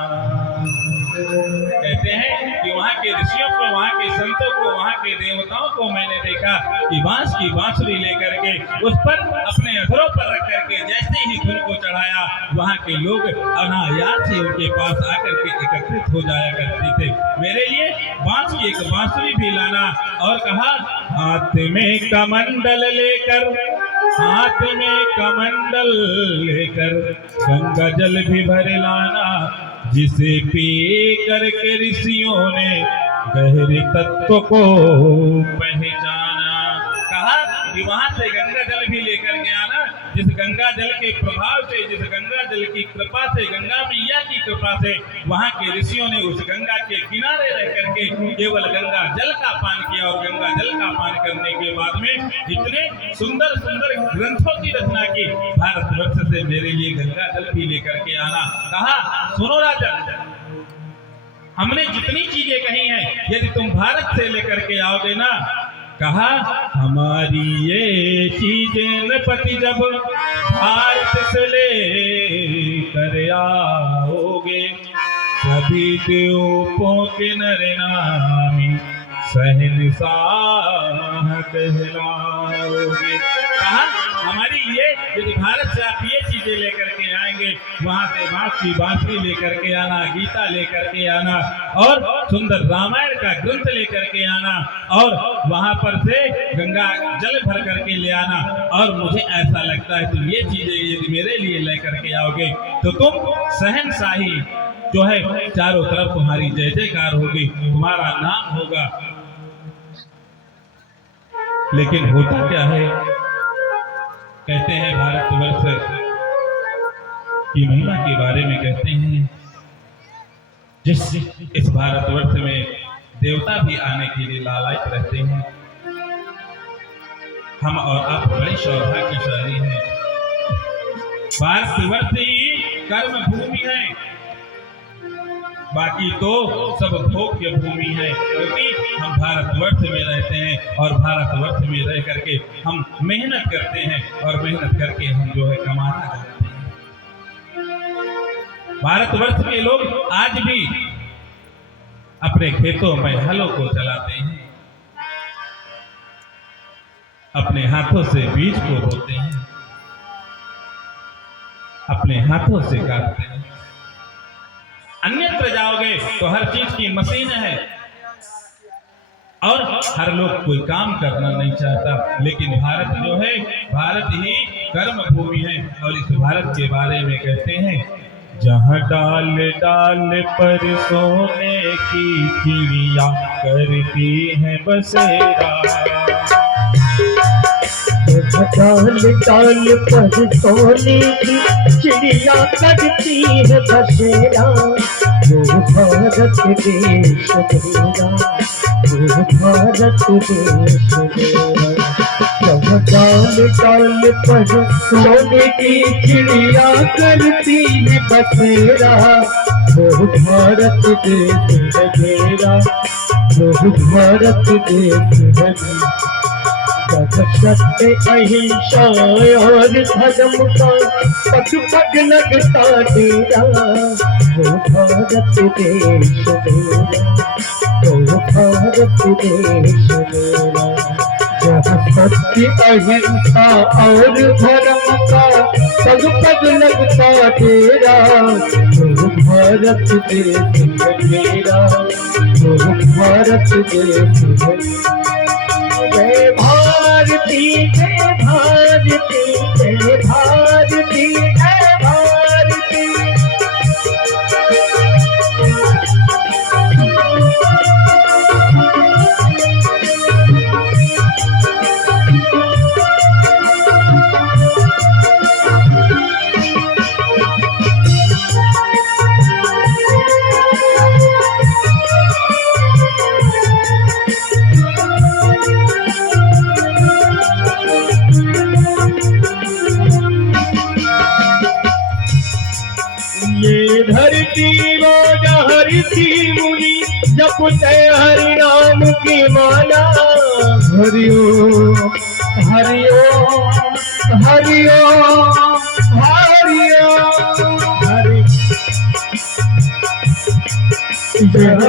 कहते हैं कि वहाँ के ऋषियों को, वहाँ के संतों को, वहाँ के देवताओं को मैंने देखा कि बांस की बांसुरी लेकर के उस पर अपने अधरों पर रख करके जैसे ही धुन को चढ़ाया, वहाँ के लोग अनायास ही उनके पास आकर के एकत्रित हो जाया करते थे। मेरे लिए बांस की एक बांसुरी भी लाना, और कहा हाथ में कमंडल लेकर, हाथ में कमंडल लेकर गंगा जल भी भर लाना, जिसे पी करके ऋषियों ने गहरे तत्व को पहचाना। कहा कि वहां से गंगा जल भी लेकर के आना, जिस गंगा जल के प्रभाव से, जिस गंगा जल की कृपा से, गंगा मैया की कृपा से वहां के ऋषियों ने उस गंगा के किनारे रह करके केवल गंगा जल का पान किया, और गंगा जल का पान करने के बाद में इतने सुंदर सुंदर ग्रंथों की रचना की। भारतवर्ष से मेरे लिए गंगा जल भी लेकर के आना। कहा सुनो राजा, हमने जितनी चीजें कही हैं यदि तुम भारत से लेकर के आओगे ना, कहा हमारी ये चीजें नृपति जब भारत से ले कर आओगे, सभी द्वीपों के नर नामी शहंशाह कहलाओगे। कहा हमारी ये यदि भारत से आप ये चीजें लेकर के आएंगे, वहां से बांस की बांसुरी लेकर के आना, गीता लेकर के आना, और सुंदर रामायण का ग्रंथ लेकर के आना, और वहां पर से गंगा जल भर करके ले आना। और मुझे ऐसा लगता है तुम ये चीजें यदि मेरे लिए लेकर के आओगे तो तुम शहंशाही जो है चारों तरफ तुम्हारी जय जयकार होगी, तुम्हारा नाम होगा। लेकिन होता क्या है, कहते हैं भारतवर्ष की महिमा के बारे में कहते हैं, जिस इस भारतवर्ष में देवता भी आने के लिए लालायित रहते हैं। हम और आप बड़े सौभाग्यशाली हैं। भारतवर्ष ही कर्म भूमि है, बाकी तो सब भोग्य भूमि है, क्योंकि हम भारतवर्ष में रहते हैं और भारतवर्ष में रह करके हम मेहनत करते हैं, और मेहनत करके हम जो है कमाना चाहते हैं। भारतवर्ष के लोग आज भी अपने खेतों में हलों को चलाते हैं, अपने हाथों से बीज को बोते हैं, अपने हाथों से काटते हैं। अन्यत्र जाओगे तो हर चीज की मशीन है, और हर लोग कोई काम करना नहीं चाहता। लेकिन भारत जो है, भारत ही कर्म भूमि है। और इस भारत के बारे में कहते हैं, जहाँ डाल डाल पर सोने की चिड़िया करती है बसेरा, डाल डाल पर सोने की चिड़िया करती है बसेरा, वो भारत देश मेरा, वो भारत देश मेरा। डाल डाल पर सोने की चिड़िया करती है बसेरा, वो भारत देश है मेरा, वो भारत देश है मेरा। सत्य अहिंसा और धर्म का पग पग लगता तेरा, वो भारत देश मेरा, वो भारत देश मेरा। जहाँ सत्य अहिंसा और धर्म का पग पग लगता तेरा, वो भारत देश मेरा, वो भारत देश मेरा। जय भारती जय भारती जय भारती जय भारती। ये धरती रोज हरती मुनि जपते हरि नाम की माला, हरिओ हरिओ हरिओ हरिओ हरि।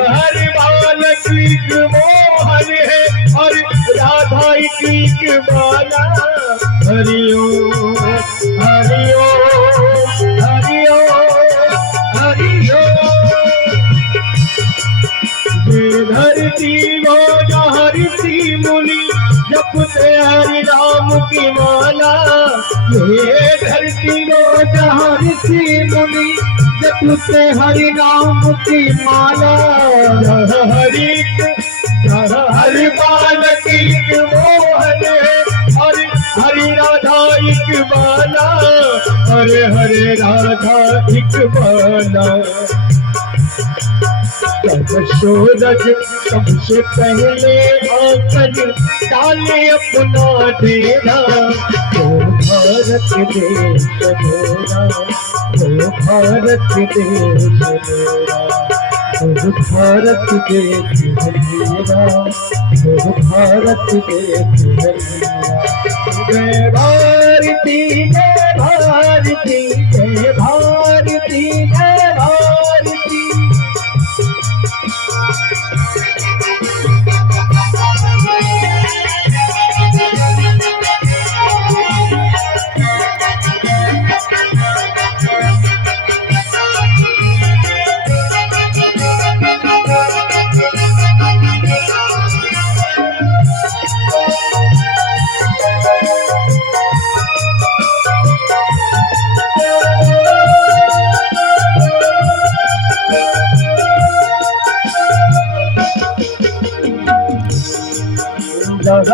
हर बालक एक मोहन है और राधा एक बाला, हरिओ हरिओ हरिओ हरिओ। ये धरती रोज हरती मुनि जपते हरि नाम की माला, ये धरती रोज हरती मुनि जपते हरि नाम की माला। हरि बालक एक मोहन है और हरि राधा एक बाला, हरे हरे राधा एक बाला। सूरज सबसे पहले आकर डाले अपना डेरा, वो भारत देश मेरा, वो भारत देश मेरा, वो भारत देश मेरा, वो भारत देश मेरा। जय भारती जय भारती जय भारती जय भारती।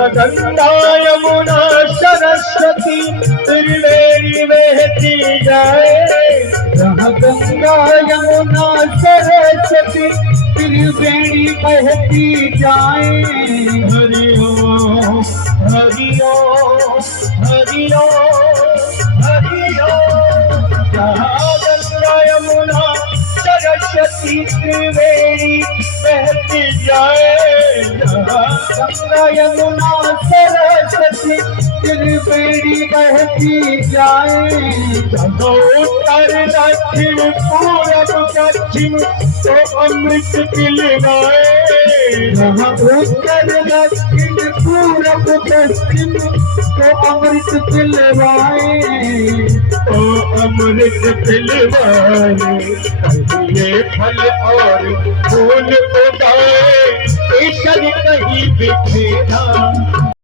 गंगा यमुना सरस्वती त्रिवेणी बहती जाए, जहाँ गंगा यमुना सरस्वती त्रिवेणी बहती जाए। हरिओ हरिओ हरिओ हरिओ। जहाँ गंगा यमुना सरस्वती त्रिवेणी बहती जाए, गंगा यमुना सरस्वती त्रिवेणी बहती जाए। उत्तर दक्षिण पूरब पश्चिम तो अमृत पिलवाए, उत्तर दक्षिण पूरब पश्चिम तो अमृत पिलवाए, तो अमृत पिलवाए। ये फल और फूल उगाए, ईश्वर कहीं बिखेरा,